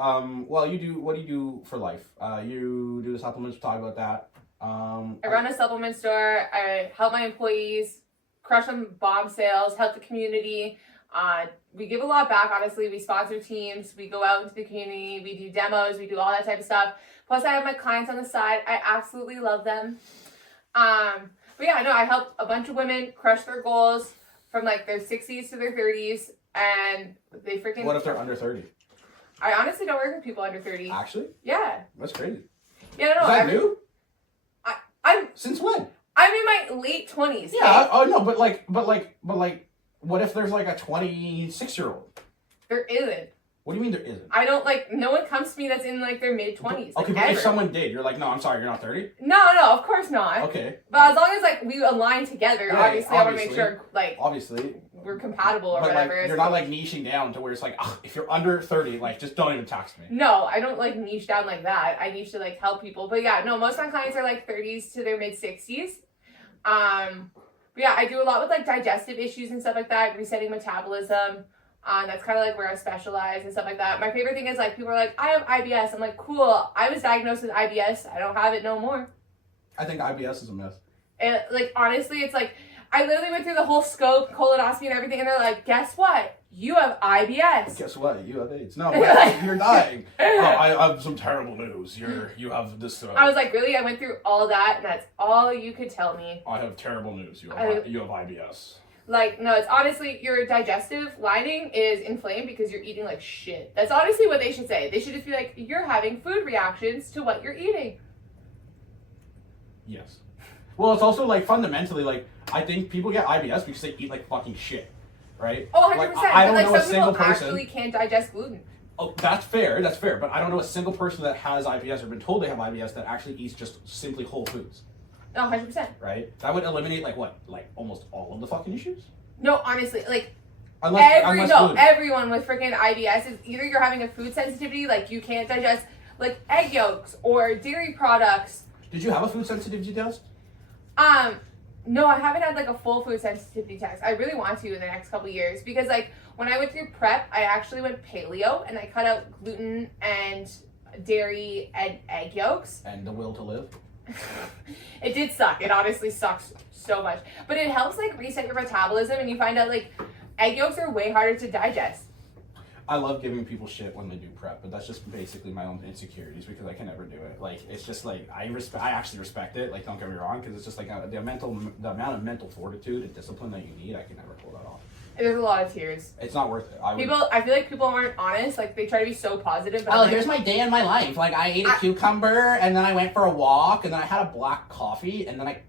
Well, what do you do for life? You do the supplements. We'll talk about that. I run a supplement store. I help my employees, crush on bomb sales, help the community. We give a lot back, honestly. We sponsor teams. We go out into the community. We do demos. We do all that type of stuff. Plus, I have my clients on the side. I absolutely love them. But yeah, no, I help a bunch of women crush their goals from like their 60s to their 30s. And they freaking... What if they're under 30? I honestly don't work with people under 30. Actually? Yeah. That's crazy. Yeah, no, Is that new? I'm Since when? I'm in my late 20s. Yeah. Okay? Oh no, but what if there's like a 26-year-old? There isn't. What do you mean there isn't? I don't no one comes to me that's in like their mid 20s. Okay, like, but if someone did, you're like, no, I'm sorry, you're not 30. No, of course not. Okay. But as long as like we align together, Yeah, obviously I want to make sure like obviously we're compatible or but, whatever. Like, you're not like niching down to where it's like, if you're under 30, like just don't even text me. No, I don't like niche down like that. I niche to like help people. But yeah, no, most of my clients are like 30s to their mid 60s. But yeah, I do a lot with like digestive issues and stuff like that, resetting metabolism. That's kind of like where I specialize and stuff like that. My favorite thing is like people are like, I have IBS. I'm like, cool. I was diagnosed with IBS. I don't have it no more. I think IBS is a myth. And like honestly, it's like I literally went through the whole scope, colonoscopy and everything, and they're like, guess what? You have IBS. Guess what? You have AIDS. No, wait, you're dying. I have some terrible news. You have this. I was like, really? I went through all that, and that's all you could tell me. I have terrible news. You have IBS. Like, no, it's honestly, your digestive lining is inflamed because you're eating like shit. That's honestly what they should say. They should just be like, you're having food reactions to what you're eating. Yes. Well, it's also like fundamentally, like, I think people get IBS because they eat like fucking shit. right? Oh, 100%. Like, I don't but, know like, a some single people person. actually can't digest gluten. Oh, that's fair, but I don't know a single person that has IBS or been told they have IBS that actually eats just simply whole foods, No, 100%. right? That would eliminate like almost all of the fucking issues. No, honestly, like, Unless gluten. everyone with freaking IBS is either you're having a food sensitivity, like you can't digest like egg yolks or dairy products. Did you have a food sensitivity test? No, I haven't had like a full food sensitivity test. I really want to in the next couple years because like when I went through prep, I actually went paleo and I cut out gluten and dairy and egg yolks. And the will to live. It did suck. It honestly sucks so much. But it helps like reset your metabolism and you find out like egg yolks are way harder to digest. I love giving people shit when they do prep, but that's just basically my own insecurities because I can never do it. Like, it's just like, I actually respect it, like, don't get me wrong, because it's just like the amount of mental fortitude and discipline that you need, I can never pull that off. There's a lot of tears. It's not worth it. I feel like people aren't honest, like, they try to be so positive. But Oh, here's my day in my life. Like, I ate a cucumber, and then I went for a walk, and then I had a black coffee, and then I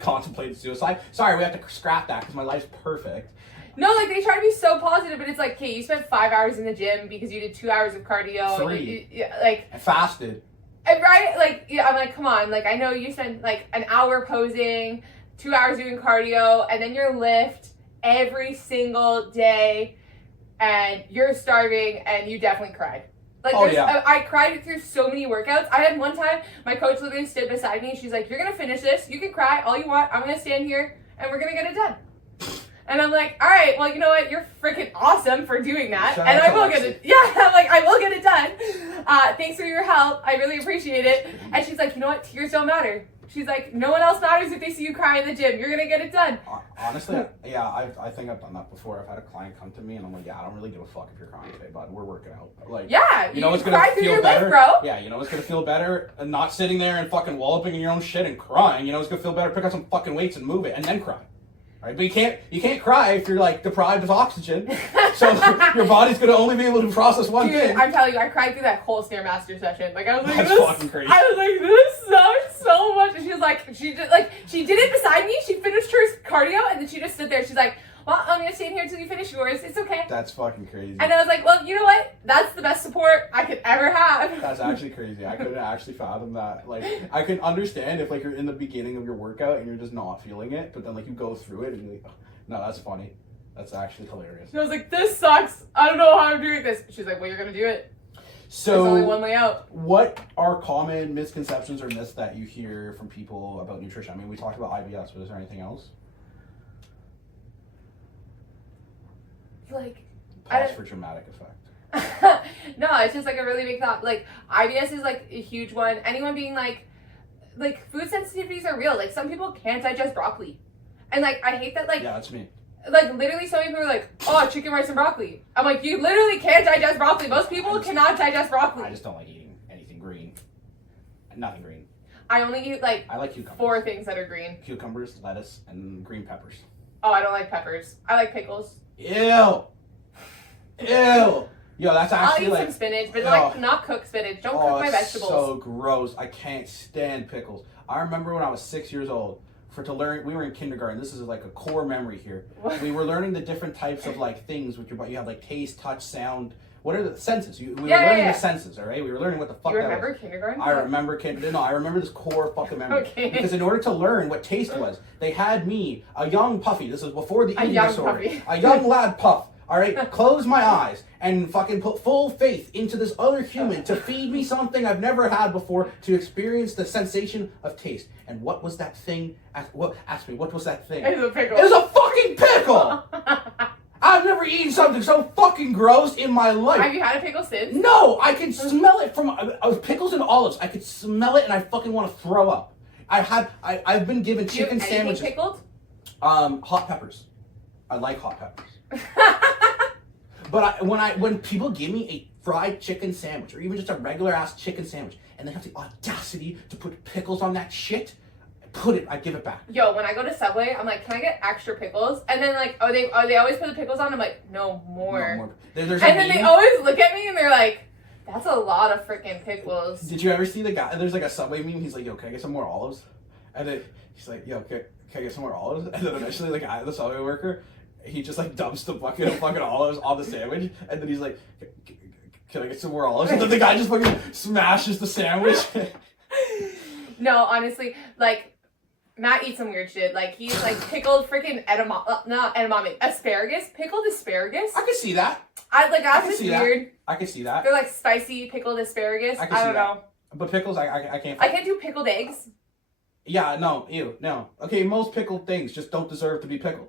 contemplated suicide. Sorry, we have to scrap that, because my life's perfect. No, like, they try to be so positive, but it's like, okay, you spent 5 hours in the gym because you did 2 hours of cardio. 3. Like, I fasted. right? Like, yeah, I'm like, come on. Like, I know you spent, like, an hour posing, 2 hours doing cardio, and then your lift every single day, and you're starving, and you definitely cried. Like, I cried through so many workouts. I had one time, my coach literally stood beside me, she's like, you're gonna finish this, you can cry all you want, I'm gonna stand here, and we're gonna get it done. And I'm like, all right, well, you know what? You're freaking awesome for doing that. And I will get it. Yeah, I'm like, I will get it done. Thanks for your help. I really appreciate it. And she's like, you know what? Tears don't matter. She's like, no one else matters if they see you cry in the gym. You're going to get it done. Honestly, yeah, I think I've done that before. I've had a client come to me and I'm like, yeah, I don't really give a fuck if you're crying today, bud. We're working out. Like, yeah, you know what's going to feel better? Yeah, you know what's going to feel better? And not sitting there and fucking walloping in your own shit and crying. You know what's going to feel better? Pick up some fucking weights and move it and then cry. Right? But you can't cry if you're like deprived of oxygen. So your body's gonna only be able to process one thing. I'm telling you, I cried through that whole Stairmaster session. Like I was like, that's fucking crazy. I was like, this sucks so much. And she was like, she did it beside me. She finished her cardio and then she just stood there. She's like, well, I'm gonna stay in here until you finish yours. It's okay. That's fucking crazy. And I was like, well, you know what? That's the best support I could ever have. That's actually crazy. I couldn't actually fathom that. Like, I can understand if like you're in the beginning of your workout and you're just not feeling it, but then like you go through it and you're like, oh, no, that's funny. That's actually hilarious. And I was like, this sucks. I don't know how I'm doing this. She's like, well, you're gonna do it. So there's only one way out. What are common misconceptions or myths that you hear from people about nutrition? I mean, we talked about IBS, but is there anything else? Like, pause for dramatic effect. No, it's just like a really big thought. Like IBS is like a huge one. Anyone being like food sensitivities are real. Like some people can't digest broccoli, and like I hate that. Like yeah, that's me. Like literally, so many people are like, "Oh, chicken, rice, and broccoli." I'm like, you literally can't digest broccoli. Most people cannot digest broccoli. I just don't like eating anything green. Nothing green. I only eat I like cucumbers. 4 things that are green: cucumbers, lettuce, and green peppers. Oh, I don't like peppers. I like pickles. Ew. Ew. Yo, that's actually I'll eat like some spinach, but like not cooked spinach. Don't cook my vegetables. So gross. I can't stand pickles. I remember when I was 6 years old. To learn, we were in kindergarten. This is like a core memory here. What? We were learning the different types of like things with your body. You have like taste, touch, sound. What are the senses? We were learning the senses. All right, we were learning what the fuck. You remember kindergarten? I remember kindergarten. No, I remember this core fucking memory. Okay. Because in order to learn what taste was, they had me, a young Puffy. This was before the eating disorder. Puffy. A young lad Puff. All right, close my eyes and fucking put full faith into this other human to feed me something I've never had before, to experience the sensation of taste. And what was that thing? Ask me, what was that thing? It was a pickle. It was a fucking pickle! I've never eaten something so fucking gross in my life. Have you had a pickle since? No, I can smell it from pickles and olives. I could smell it and I fucking want to throw up. I've been given chicken sandwiches. Pickled? Hot peppers. I like hot peppers. But when people give me a fried chicken sandwich or even just a regular ass chicken sandwich and they have the audacity to put pickles on that shit, I give it back. Yo, when I go to Subway, I'm like, can I get extra pickles? And then like, they always put the pickles on. I'm like, no more. No more. They always look at me and they're like, that's a lot of freaking pickles. Did you ever see the guy? There's like a Subway meme. He's like, yo, can I get some more olives? And then he's like, yo, can I get some more olives? And then eventually the Subway worker, he just like dumps the bucket of fucking olives on the sandwich, and then he's like, "Can I get some more olives?" And then the guy just fucking smashes the sandwich. No, honestly, like, Matt eats some weird shit. Like, he's like pickled freaking asparagus. Pickled asparagus. I can see that. That's just weird. I can see that. They're like spicy pickled asparagus. I don't know. But pickles, I can't. I can't do pickled eggs. Yeah, no, ew, no. Okay, most pickled things just don't deserve to be pickled.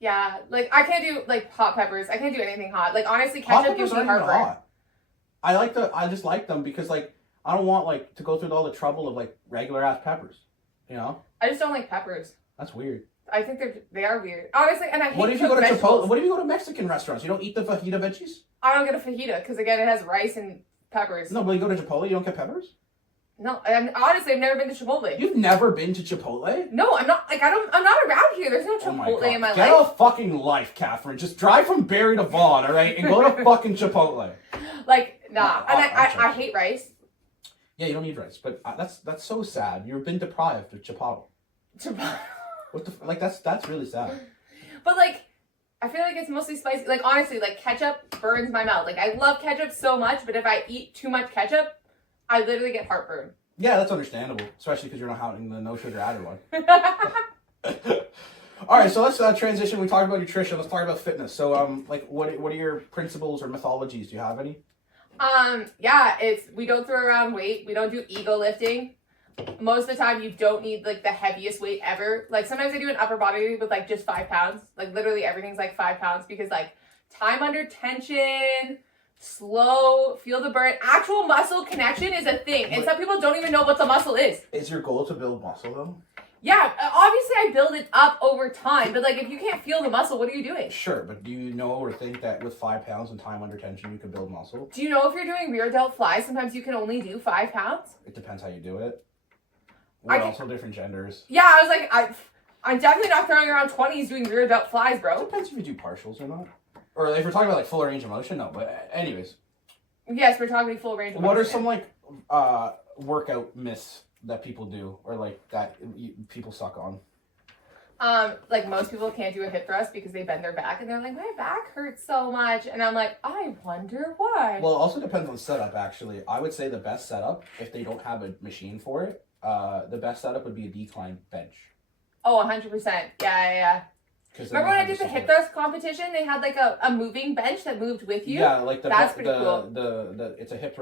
Yeah, like, I can't do, like, hot peppers. I can't do anything hot. Like, honestly, Hot ketchup peppers gives me aren't even heartburn. hot. I just like them because, like, I don't want, like, to go through all the trouble of, like, regular-ass peppers, you know? I just don't like peppers. That's weird. I think they are weird. Honestly, and I hate What if you cooked go to vegetables. Chipotle? What if you go to Mexican restaurants? You don't eat the fajita veggies? I don't get a fajita, because, again, it has rice and peppers. No, but you go to Chipotle, you don't get peppers? No, and honestly, I've never been to Chipotle. You've never been to Chipotle? No, I'm not, like, I'm not around here. There's no Chipotle in my Get life. a fucking life, Catherine. Just drive from Barrie to Vaughan, alright? And go to fucking Chipotle. Like, nah. No, And I'm I hate rice. Yeah, you don't need rice, but that's so sad. You've been deprived of Chipotle. What the like? That's really sad. But, like, I feel like it's mostly spicy. Like, honestly, like, ketchup burns my mouth. Like, I love ketchup so much, but if I eat too much ketchup, I literally get heartburn. Yeah, that's understandable, especially because you're not having the no sugar added one. All right, so let's transition. We talked about nutrition. Let's talk about fitness. So, like, what are your principles or mythologies? Do you have any? Yeah, we don't throw around weight. We don't do ego lifting. Most of the time, you don't need, like, the heaviest weight ever. Like, sometimes I do an upper body with, like, just 5 pounds. Like, literally everything's, like, 5 pounds because, like, time under tension, slow, feel the burn. Actual muscle connection is a thing. And some people don't even know what the muscle is. Is your goal to build muscle, though? Yeah, obviously I build it up over time. But, like, if you can't feel the muscle, what are you doing? Sure, but do you know or think that with 5 pounds and time under tension, you can build muscle? Do you know if you're doing rear delt flies, sometimes you can only do 5 pounds? It depends how you do it. We're also different genders. Yeah, I was like, I'm definitely not throwing around 20s doing rear delt flies, bro. Depends if you do partials or not. Or if we're talking about, like, full range of motion, no. But anyways. Yes, we're talking full range of What motion. are some, like, workout myths that people do or, like, that people suck on? Like, most people can't do a hip thrust because they bend their back and they're like, my back hurts so much. And I'm like, I wonder why. Well, it also depends on setup, actually. I would say the best setup, if they don't have a machine for it, the best setup would be a decline bench. Oh, 100%. Yeah. Remember when I did the hip thrust competition? They had, like, a moving bench that moved with you? Yeah, like that's pretty cool. It's a hip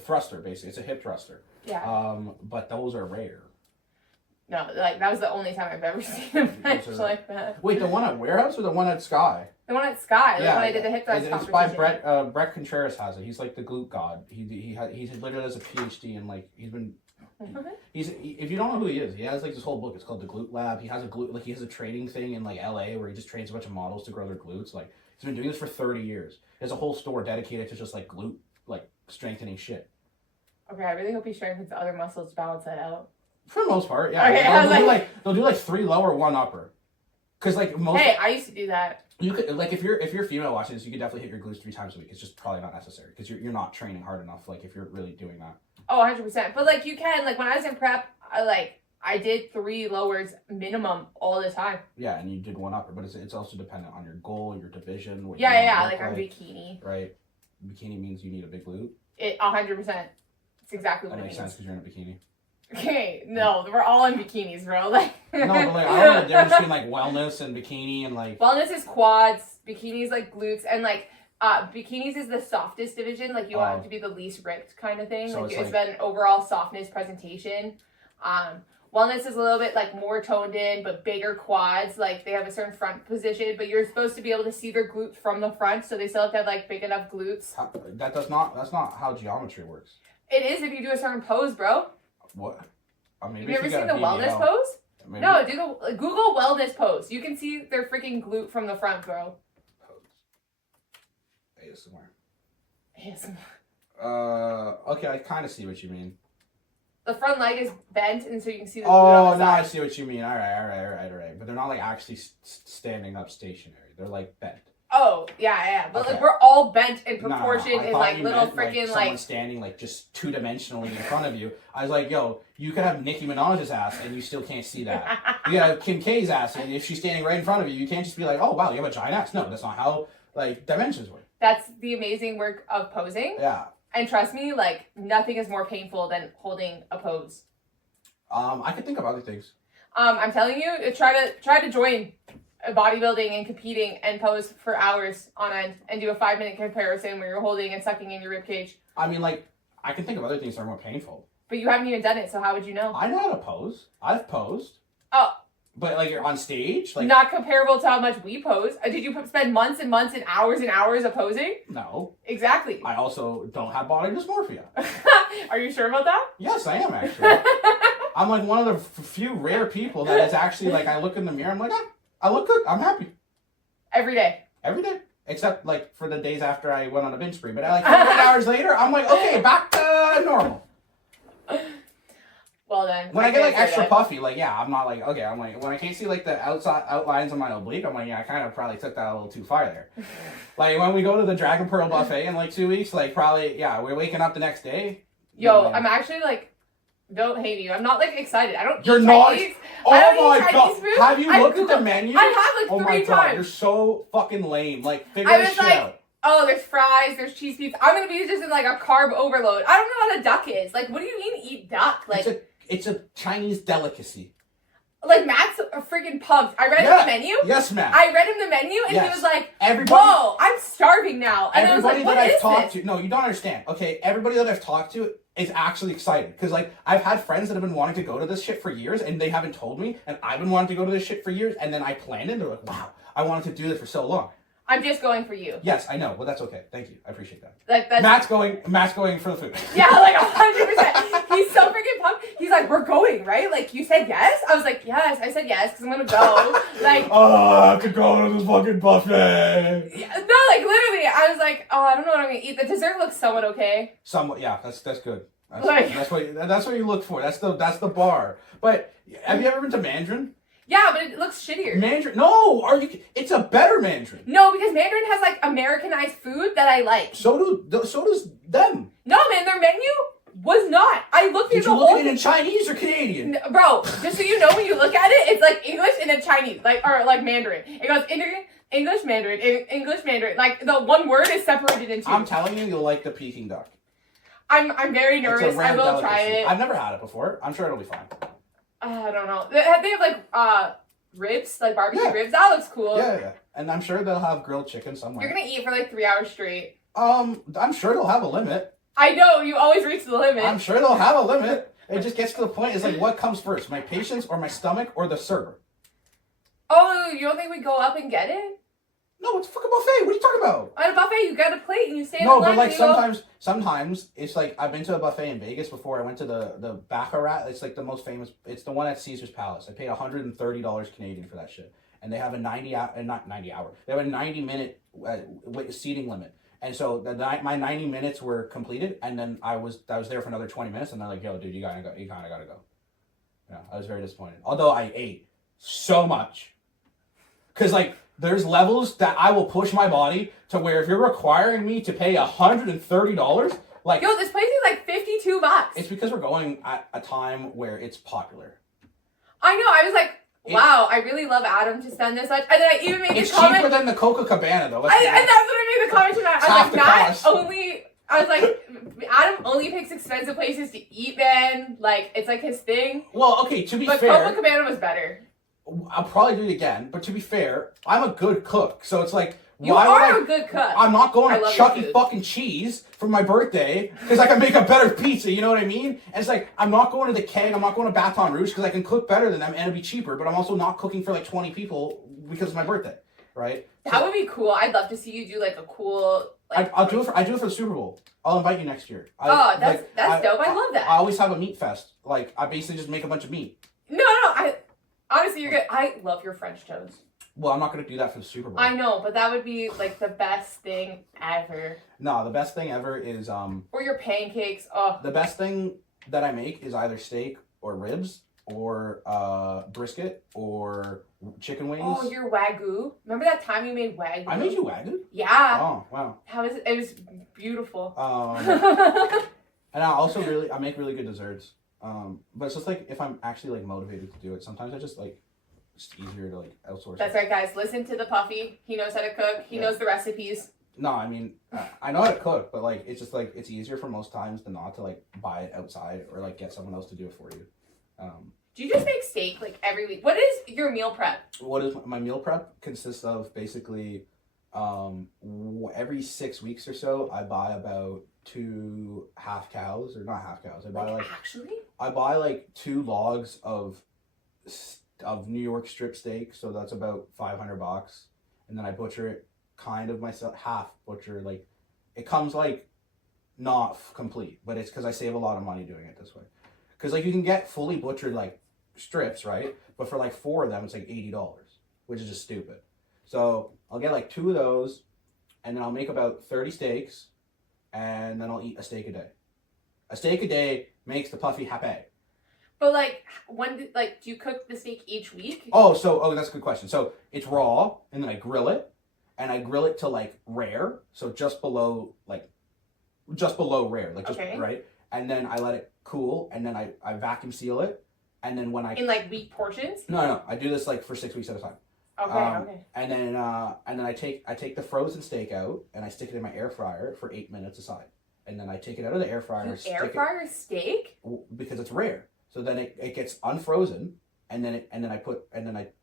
thruster, basically. It's a hip thruster. Yeah. But those are rare. No, like, that was the only time I've ever seen a bench like that. Wait, the one at Warehouse or the one at Sky? The one at Sky, when I did the hip thrust competition. It's by Brett Contreras has it. He's like the glute god. He literally has a PhD and, like, if you don't know who he is, he has, like, this whole book. It's called The Glute Lab. He has a training thing in, like, LA where he just trains a bunch of models to grow their glutes. Like, he's been doing this for 30 years. He has a whole store dedicated to just, like, glute, like, strengthening shit. Okay, I really hope he strengthens the other muscles to balance that out. For the most part, yeah. Okay, they'll do 3 lower, 1 upper. Cause, like, Hey, I used to do that. You could, like, if you're female watching this, you could definitely hit your glutes 3 times a week. It's just probably not necessary because you're not training hard enough. Like, if you're really doing that. Oh, 100%. But, like, you can, like, when I was in prep, I did 3 lowers minimum all the time. Yeah, and you did 1 upper, but it's also dependent on your goal, your division. What Yeah, like, I'm bikini. Right. Bikini means you need a big glute. 100%. It's exactly what it means. That makes sense because you're in a bikini. Okay, no, we're all in bikinis, bro. Like, no, but, like, I don't know the difference between, like, wellness and bikini and, like... Wellness is quads, bikinis, like, glutes, and, like, bikinis is the softest division. Like, you want it to be the least ripped kind of thing. So like, it's been overall softness presentation. Wellness is a little bit, like, more toned in, but bigger quads. Like, they have a certain front position, but you're supposed to be able to see their glutes from the front, so they still have to have, like, big enough glutes. That's not how geometry works. It is if you do a certain pose, bro. What? Have you ever seen the wellness pose? Maybe. No, do the Google wellness pose. You can see their freaking glute from the front, bro. Pose. ASMR. Okay, I kind of see what you mean. The front leg is bent, and so you can see the glute on the now side. I see what you mean. All right. But they're not, like, actually standing up stationary. They're, like, bent. Oh, yeah. But Okay. like we're all bent in No, proportion I in thought like you little meant, freaking someone like. standing like just two-dimensionally in front of you. I was like, yo, you could have Nicki Minaj's ass and you still can't see that. You have Kim K's ass, and if she's standing right in front of you, you can't just be like, oh wow, you have a giant ass. No, that's not how like dimensions work. That's the amazing work of posing. Yeah. And trust me, like nothing is more painful than holding a pose. I could think of other things. I'm telling you, try to join bodybuilding and competing and pose for hours on end and do a 5-minute comparison where you're holding and sucking in your rib cage. I mean, like, I can think of other things that are more painful. But you haven't even done it, so how would you know? I know how to pose. I've posed. Oh. But like you're on stage, like not comparable to how much we pose. Did you spend months and months and hours of posing? No. Exactly. I also don't have body dysmorphia. Are you sure about that? Yes, I am actually. I'm like one of the few rare people that is actually like, I look in the mirror, I'm like, ah, I look good, I'm happy. Every day. Every day. Except like for the days after I went on a binge spree. But like 48 hours later, I'm like, okay, back to normal. Well then. When I get like extra puffy, like yeah, I'm not like, okay, I'm like, when I can't see like the outside outlines of my oblique, I'm like, yeah, I kind of probably took that a little too far there. Like when we go to the Dragon Pearl buffet in like 2 weeks, like probably, yeah, we're waking up the next day. Yo, I'm actually like, don't hate me. I'm not like excited. I don't You're eat not? Chinese. Oh I don't my eat god. Chinese food. Have you looked at the menu? I have like 3 Oh my god, times. you're so fucking lame. Like figure I this was shit like, out. oh, there's fries, there's cheese pizza. I'm gonna be just in like a carb overload. I don't know what a duck is. Like, what do you mean eat duck? Like, It's a Chinese delicacy. like Matt's a freaking pumped. I read him the menu. Yes, Matt. I read him the menu and he was like, everybody, whoa, I'm starving now. And I was like, everybody what that is I've talked this? to, no, you don't understand. Okay, everybody that I've talked to is actually excited because like I've had friends that have been wanting to go to this shit for years and they haven't told me, and I've been wanting to go to this shit for years, and then I planned it. They're like, wow, I wanted to do this for so long. I'm just going for you. Yes, I know. Well, that's okay. Thank you. I appreciate that. Like that's Matt's going for the food. yeah, like 100%. He's so freaking pumped. He's like, we're going, right? Like, you said yes? I was like, yes. I said yes because I'm gonna go. Like, Oh, I have to go to this fucking buffet. yeah, no, like literally, I was like, oh, I don't know what I'm gonna eat. The dessert looks somewhat okay. Somewhat, yeah. That's good. Like- That's what you look for. That's the bar. But have you ever been to Mandarin? Yeah, but it looks shittier. Mandarin? No, it's a better Mandarin. No, because Mandarin has like Americanized food that I like. So does them. No, man, their menu was not. I looked Did through you the look whole at it in Chinese or Canadian? Bro, just so you know, when you look at it, it's like English and then Chinese, like or like Mandarin. It goes English Mandarin, English Mandarin. Like the one word is separated into. I'm telling you, you'll like the Peking duck. I'm very nervous. It's a rare I will try delicacy. it. I've never had it before. I'm sure it'll be fine. I don't know. They have like ribs, like barbecue ribs. That looks cool. Yeah. And I'm sure they'll have grilled chicken somewhere. You're gonna eat for like 3 hours straight. I'm sure they'll have a limit. I know, you always reach the limit. I'm sure they'll have a limit. It just gets to the point. It's like, what comes first? My patience or my stomach or the server? Oh, you don't think we go up and get it? No, it's a fucking buffet. What are you talking about? At a buffet, you get a plate and you stay in No, the line. but like and you sometimes it's like I've been to a buffet in Vegas before. I went to the Baccarat. It's like the most famous. It's the one at Caesar's Palace. I paid $130 Canadian for that shit, and they have a 90 hour. They have a 90-minute seating limit, and so my 90 minutes were completed, and then I was there for another 20 minutes, and they're like, "Yo, dude, you kind of gotta go." Yeah, I was very disappointed. Although I ate so much, because like. There's levels that I will push my body to where if you're requiring me to pay $130, like Yo, this place is like $52. it's because we're going at a time where it's popular. I know. I was like, wow, I really love Adam to spend this much. And then I even made this comment. It's cheaper than the Coca Cabana though. And that's what I made the comment to Matt. I was like, Half the cost. I was like, Adam only picks expensive places to eat, man. Like, it's like his thing. Well, okay, to be but fair. Coca Cabana was better. I'll probably do it again, but to be fair, I'm a good cook. So it's like, You are a good cook. I'm not going to love Chuck your E. food. fucking Cheese for my birthday because I can make a better pizza, you know what I mean? And it's like, I'm not going to the Keg, I'm not going to Baton Rouge because I can cook better than them and it'll be cheaper, but I'm also not cooking for like 20 people because it's my birthday, right? That would be cool. I'd love to see you do like a cool... Like, I do it for the Super Bowl. I'll invite you next year. That's dope. I love that. I always have a meat fest. Like, I basically just make a bunch of meat. No, honestly, you're good. I love your French toast. Well, I'm not going to do that for the Super Bowl. I know, but that would be like the best thing ever. No, the best thing ever is Or your pancakes. Oh. the best thing that I make is either steak or ribs or brisket or chicken wings. Oh, your Wagyu. Remember that time you made Wagyu? I made you Wagyu? Yeah. Oh, wow. How was it? It was beautiful. And I make really good desserts. But it's just like, if I'm actually like motivated to do it, sometimes I just like, it's easier to like outsource That's it. right, guys. Listen to the Puffy. He knows how to cook. He knows the recipes. No, I mean, I know how to cook, but like, it's just like, it's easier for most times than not to like buy it outside or like get someone else to do it for you. Do you just make steak like every week? What is your meal prep? What is my meal prep? Consists of basically every 6 weeks or so, I buy about 2 half cows, or not half cows. I buy like 2 logs of New York strip steak, so that's about $500, and then I butcher it kind of myself, half butcher. Like, it comes like not complete, but it's because I save a lot of money doing it this way. Because like, you can get fully butchered like strips, right? But for like 4 of them, it's like $80, which is just stupid. So I'll get like 2 of those, and then I'll make about 30 steaks, and then I'll eat a steak a day. A steak a day makes the Puffy happy. But like, do you cook the steak each week? Oh, that's a good question. So it's raw, and then I grill it, and I grill it to like rare, so just below rare, like just right. And then I let it cool, and then I vacuum seal it, and then when I in like week portions. No, I do this like for 6 weeks at a time. Okay. And then I take the frozen steak out, and I stick it in my air fryer for 8 minutes aside, and then I take it out of the air fryer. Air fryer steak? Because it's rare, so then it gets unfrozen, and then I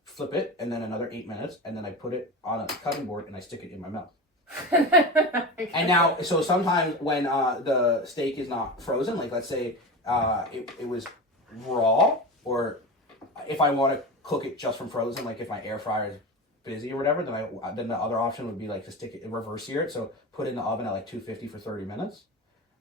flip it, and then another 8 minutes, and then I put it on a cutting board, and I stick it in my mouth. Okay. And now, so sometimes when the steak is not frozen, like let's say it was raw, or if I want to cook it just from frozen, like if my air fryer is busy or whatever, then the other option would be like to stick it, reverse sear it. So put it in the oven at like 250 for 30 minutes,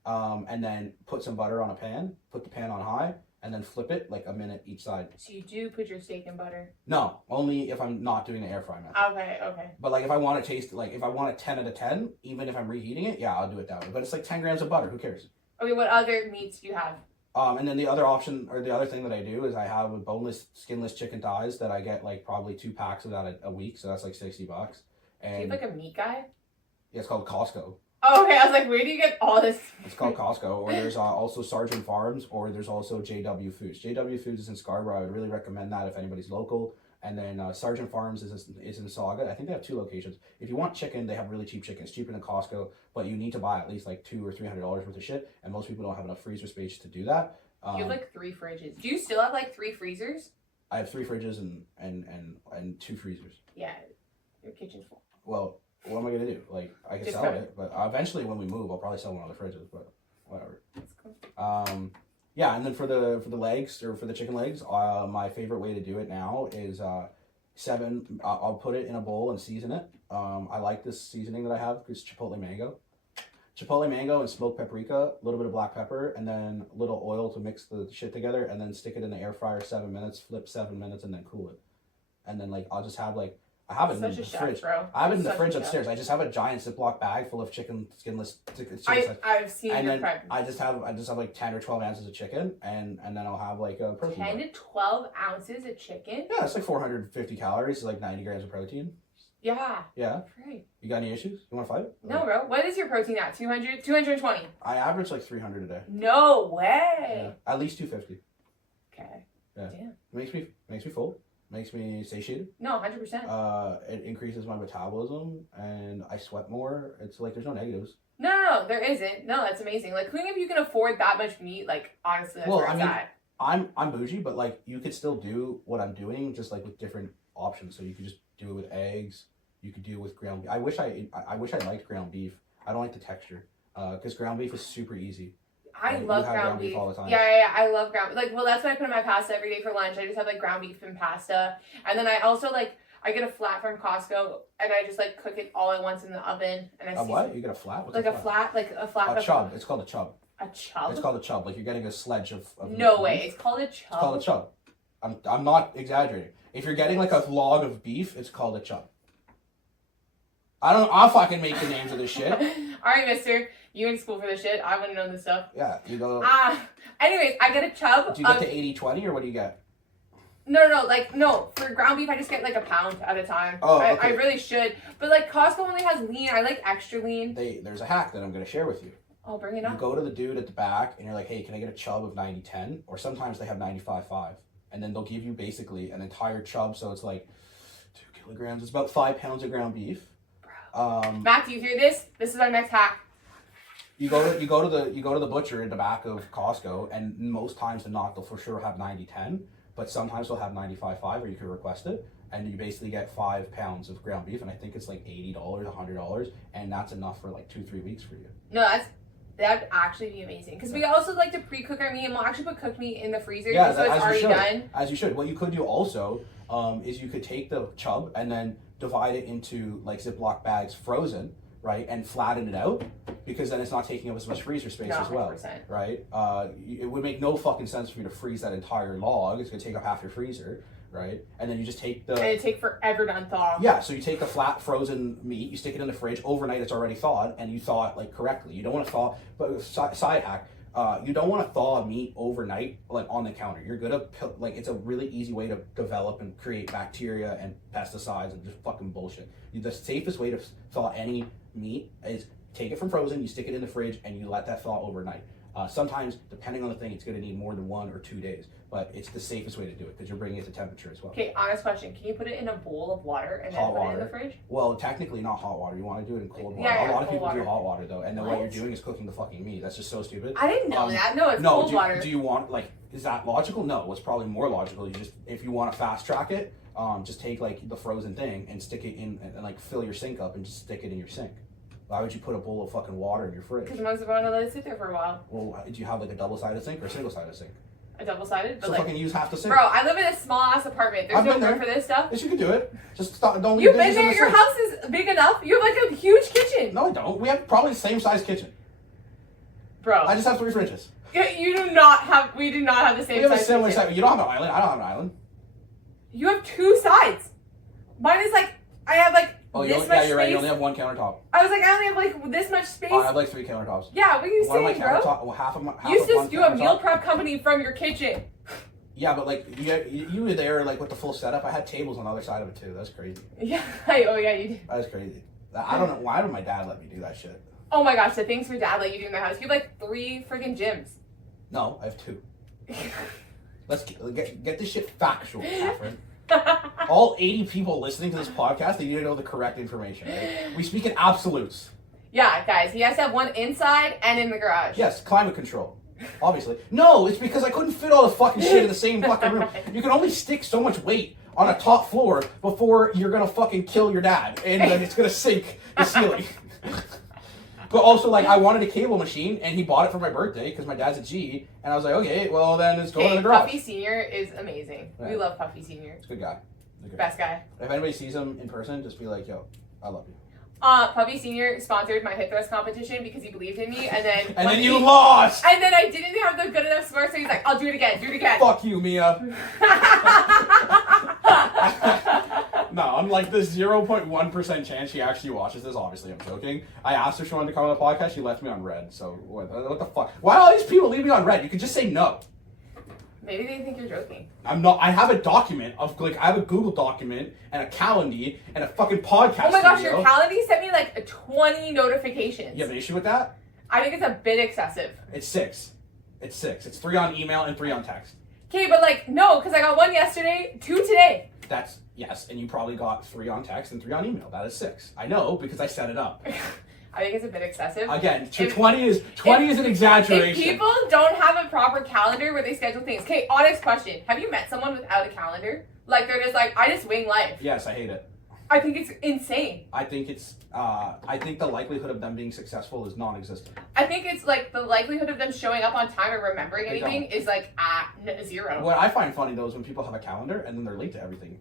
and then put some butter on a pan, put the pan on high, and then flip it like a minute each side. So you do put your steak in butter? No, only if I'm not doing the air fry method. Okay. But like if I want to taste, like if I want a 10 out of 10, even if I'm reheating it, yeah, I'll do it that way. But it's like 10 grams of butter. Who cares? Okay, what other meats do you have? And then the other option, or the other thing that I do, is I have boneless, skinless chicken thighs that I get like probably 2 packs of that a week, so that's like $60. And do you have like a meat guy? Yeah, it's called Costco. Oh, okay. I was like, where do you get all this? It's called Costco, or there's also Sergeant Farms, or there's also JW Foods. JW Foods is in Scarborough. I would really recommend that if anybody's local. And then Sergeant Farms is in Sauga. I think they have 2 locations. If you want chicken, they have really cheap chicken. It's cheaper than Costco, but you need to buy at least like $200 or $300 worth of shit, and most people don't have enough freezer space to do that. You have like 3 fridges. Do you still have like 3 freezers? I have 3 fridges and 2 freezers. Yeah, your kitchen's full. Well, what am I gonna do? Like, I can sell it, but eventually when we move, I'll probably sell one of the fridges. But whatever. That's cool. Yeah, and then for the legs, or for the chicken legs, my favorite way to do it now is I'll put it in a bowl and season it. I like this seasoning that I have. It's chipotle mango and smoked paprika, a little bit of black pepper, and then a little oil to mix the shit together, and then stick it in the air fryer 7 minutes, flip 7 minutes, and then cool it. And then like I'll just have like, I have it in the fridge. Bro. I have it in the fridge upstairs. I just have a giant Ziploc bag full of skinless chicken. I've seen and your then prep. I just have like 10 or 12 ounces of chicken, and then I'll have like a protein 10 to 12 ounces of chicken? Yeah, it's like 450 calories, like 90 grams of protein. Yeah. Yeah. Right. You got any issues? You want to fight? No, bro. What is your protein at? 200? 220? I average like 300 a day. No way. Yeah. At least 250. Okay. Yeah. Damn. It makes me full. Makes me satiated. No, 100%. It increases my metabolism, and I sweat more. It's like there's no negatives. No, there isn't. No, that's amazing. Like, who if you can afford that much meat? Like, honestly, that's where it's at. I'm bougie, but like you could still do what I'm doing, just like with different options. So you could just do it with eggs. You could do it with ground beef. I wish I liked ground beef. I don't like the texture, because ground beef is super easy. I love ground beef all the time. Yeah. I love ground beef. Like, well, that's what I put in my pasta every day for lunch. I just have like ground beef and pasta, and then I also like I get a flat from Costco, and I just like cook it all at once in the oven. And I what? You get a flat? What's like a flat? A chub. It's called a chub. A chub? It's called a chub. Like you're getting a sledge of no way. It's called a chub. It's called a chub. I'm not exaggerating. If you're getting like a log of beef, it's called a chub. I'll fucking make the names of this shit. Alright, mister. You in school for this shit. I wouldn't know this stuff. Yeah, you go. Anyways, I get a chub. Do you get to 80-20 or what do you get? No. For ground beef, I just get like a pound at a time. Oh, I okay. really should. But like Costco only has lean. I like extra lean. There's a hack that I'm gonna share with you. Oh, bring it You on. go to the dude at the back and you're like, hey, can I get a chub of 90-10? Or sometimes they have 95-5. And then they'll give you basically an entire chub, so it's like 2 kilograms. It's about 5 pounds of ground beef. Matt, do you hear this? This is our next hack. You go to the butcher in the back of Costco, and most times they'll for sure have 90-10, but sometimes they'll have 95-5, or you can request it, and you basically get 5 pounds of ground beef, and I think it's like $80, $100, and that's enough for like 2-3 weeks for you. No, that'd actually be amazing. Because we also like to pre-cook our meat, and we'll actually put cooked meat in the freezer so it's already done. As you should. What you could do also is you could take the chub and then divide it into like Ziploc bags frozen, right, and flatten it out, because then it's not taking up as much freezer space as well, 100%. right? It would make no fucking sense for you to freeze that entire log. It's gonna take up half your freezer, right? And then you just take And it'd take forever to unthaw. Yeah, so you take the flat frozen meat, you stick it in the fridge overnight. It's already thawed, and you thaw it like correctly. You don't want to thaw, but side hack. You don't want to thaw meat overnight, like on the counter. You're gonna it's a really easy way to develop and create bacteria and pesticides and just fucking bullshit. The safest way to thaw any meat is take it from frozen, you stick it in the fridge, and you let that thaw overnight. Sometimes, depending on the thing, it's going to need more than 1 or 2 days, but it's the safest way to do it because you're bringing it to temperature as well. Okay, honest question. Can you put it in a bowl of water and then Hot put water. it in the fridge? Well, technically not hot water. You want to do it in cold water. Yeah, a lot of cold people do water. hot water though, and then what What? you're doing is cooking the fucking meat. That's just so stupid. I didn't know that. No, it's cold water. Do you want is that logical? No. What's probably more logical? You just if you want to fast track it, just take like the frozen thing and stick it in and like fill your sink up and just stick it in your sink. Why would you put a bowl of fucking water in your fridge? Because most of want to let it sit there for a while. Well, do you have like a double-sided sink or a single-sided sink? A double-sided? But So fucking use half the sink. Bro, I live in a small-ass apartment. There's I've no been room there. for this stuff. Yes, you can do it. Just stop, don't leave You've been dishes in there. the Your sink. house is big enough. You have like a huge kitchen. No, I don't. We have probably the same size kitchen. Bro. I just have 3 fridges. We do not have the same We have a size similar kitchen. size. You don't have an island. I don't have an island. You have 2 sides. Mine is like, I have like Oh, this you're much right. space. You only have 1 countertop. I was like, I only have like this much space. Oh, I have like 3 countertops. Yeah, what are you One of my saying, bro? countertop. Well, half of my. Half You of used one to do a meal countertop- prep company from your kitchen. Yeah, but like you were there like with the full setup. I had tables on the other side of it too. That's crazy. Yeah. Oh yeah, you did. That was crazy. I don't know why did my dad let me do that shit. Oh my gosh, the things your dad let you do in the house. You have like 3 freaking gyms. No, I have 2. Let's get this shit factual, Catherine. All 80 people listening to this podcast, they need to know the correct information. Right? We speak in absolutes. Yeah, guys, he has to have one inside and in the garage. Yes, climate control. Obviously. No, it's because I couldn't fit all the fucking shit in the same fucking room. You can only stick so much weight on a top floor before you're gonna fucking kill your dad, and then it's gonna sink the ceiling. But also, like, I wanted a cable machine, and he bought it for my birthday because my dad's a G, and I was like, okay, well then it's going in the garage. Puffy Senior is amazing. Yeah. We love Puffy Senior. He's a good guy. He's a good Best guy. If anybody sees him in person, just be like, yo, I love you. Puffy Senior sponsored my hip thrust competition because he believed in me, and then And then you lost! And then I didn't have the good enough score, so he's like, "I'll do it again, do it again." Fuck you, Mia. No, I'm like the 0.1% chance she actually watches this. Obviously, I'm joking. I asked her if she wanted to come on the podcast. She left me on red. So what the fuck? Why all these people leave me on red? You could just say no. Maybe they think you're joking. I'm not. I have a document of like I have a Google document and a Calendly and a fucking podcast. Oh my gosh, studio. your Calendly sent me like 20 notifications. You have an issue with that? I think it's a bit excessive. It's 6. It's 6. It's 3 on email and 3 on text. Okay, but like, no, because I got 1 yesterday, 2 today. That's yes, and you probably got 3 on text and 3 on email. That is 6. I know because I set it up. I think it's a bit excessive. Again, If- 20 is an exaggeration. If people don't have a proper calendar where they schedule things. Okay, honest question. Have you met someone without a calendar? Like, they're just like, I just wing life. Yes, I hate it. I think it's insane. I think the likelihood of them being successful is non-existent. I think it's like the likelihood of them showing up on time or remembering They anything don't. is like at 0. What I find funny though is when people have a calendar and then they're late to everything.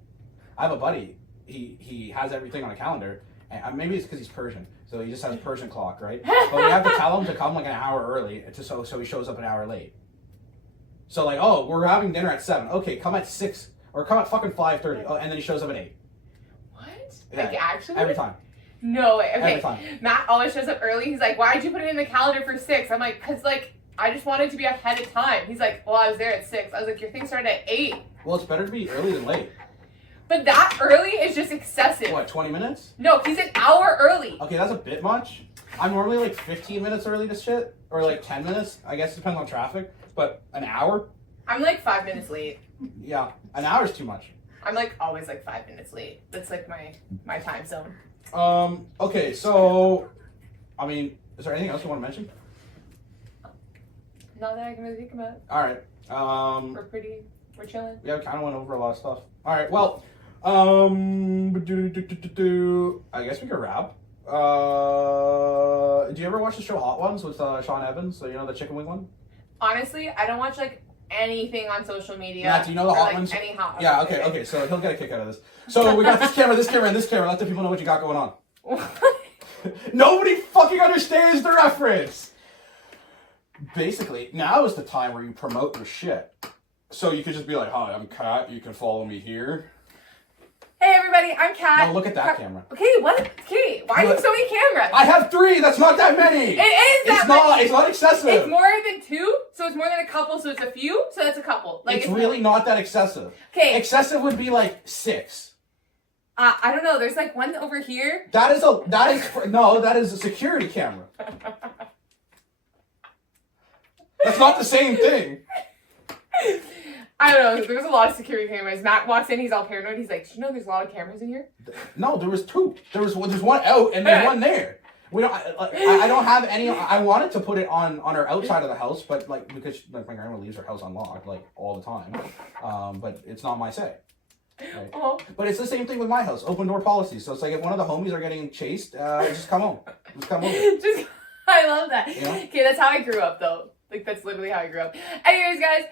I have a buddy. He has everything on a calendar, and maybe it's because he's Persian, so he just has a Persian clock, right? But we have to tell him to come like an hour early, so he shows up an hour late. So like, oh, we're having dinner at 7. Okay, come at 6 or come at fucking 5:30. Oh, and then he shows up at 8. What? Yeah, Like, actually? every time. No way. Okay. Every time. Matt always shows up early. He's like, why'd you put it in the calendar for 6? I'm like, because, like, I just wanted to be ahead of time. He's like, well, I was there at 6. I was like, your thing started at 8. Well, it's better to be early than late. But that early is just excessive. What, 20 minutes? No, he's an hour early. Okay, that's a bit much. I'm normally like 15 minutes early to shit. Or like 10 minutes. I guess it depends on traffic. But an hour? I'm like 5 minutes late. Yeah, an hour is too much. I'm like always like 5 minutes late. That's like my time zone. Okay, so, I mean, is there anything else you want to mention? Not that I can really think about. Alright, We're chilling. yeah, we kind of went over a lot of stuff. Alright, well, I guess we could wrap. Do you ever watch the show Hot Ones with Sean Evans? So, you know, the chicken wing one? Honestly, I don't watch like anything on social media. Matt, do you know the or, Hot like, Ones? Any hot Yeah, okay, so he'll get a kick out of this. So we got this camera, and this camera. Let the people know what you got going on. Nobody fucking understands the reference. Basically, now is the time where you promote your shit. So you could just be like, hi, I'm Kat, you can follow me here. Hey everybody, I'm Kat. No, look at that camera. Okay, what? Okay, why do you have so many cameras? I have 3, that's not that many. It is that many. It's not excessive. It's more than 2, so it's more than a couple, so it's a few, so that's a couple. Like it's really not that excessive. Okay. Excessive would be like 6. I don't know, there's like one over here. That is a security camera. That's not the same thing. I don't know, there's a lot of security cameras. Matt walks in, he's all paranoid. He's like, did you know there's a lot of cameras in here? No, there was 2. There's one out and there's one there. We don't. I don't have any. I wanted to put it on our outside of the house, but like because like my grandma leaves her house unlocked like all the time. But it's not my say. Right? Oh. But it's the same thing with my house. Open door policy. So it's like if one of the homies are getting chased, just come home. Just come over. I love that. Yeah. Okay, that's how I grew up though. Like that's literally how I grew up. Anyways, guys,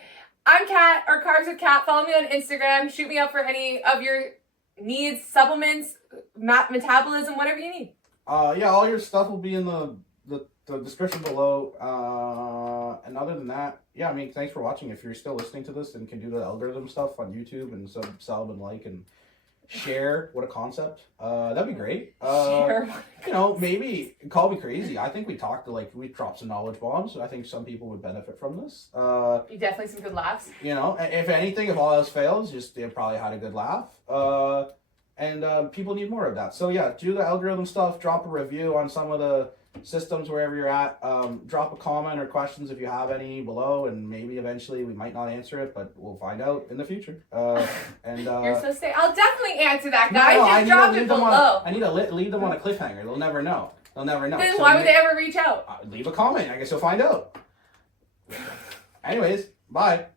I'm Kat, or Carbs with Kat. Follow me on Instagram. Shoot me up for any of your needs, supplements, metabolism, whatever you need. Yeah, all your stuff will be in the description below. And other than that, yeah, I mean, thanks for watching. If you're still listening to this and can do the algorithm stuff on YouTube and sub and like and share, what a concept. That'd be great. Share. You know, maybe call me crazy. I think we dropped some knowledge bombs. I think some people would benefit from this. Definitely some good laughs. You know, if anything, if all else fails, just they probably had a good laugh. And people need more of that. So yeah, do the algorithm stuff. Drop a review on some of the systems wherever you're at. Drop a comment or questions if you have any below, and maybe eventually we might not answer it, but we'll find out in the future. You're so sick. I'll definitely answer that, guys. Just drop it below. I need to leave them on a cliffhanger. They'll never know. Then why would they ever reach out? Leave a comment. I guess you'll find out. Anyways, bye.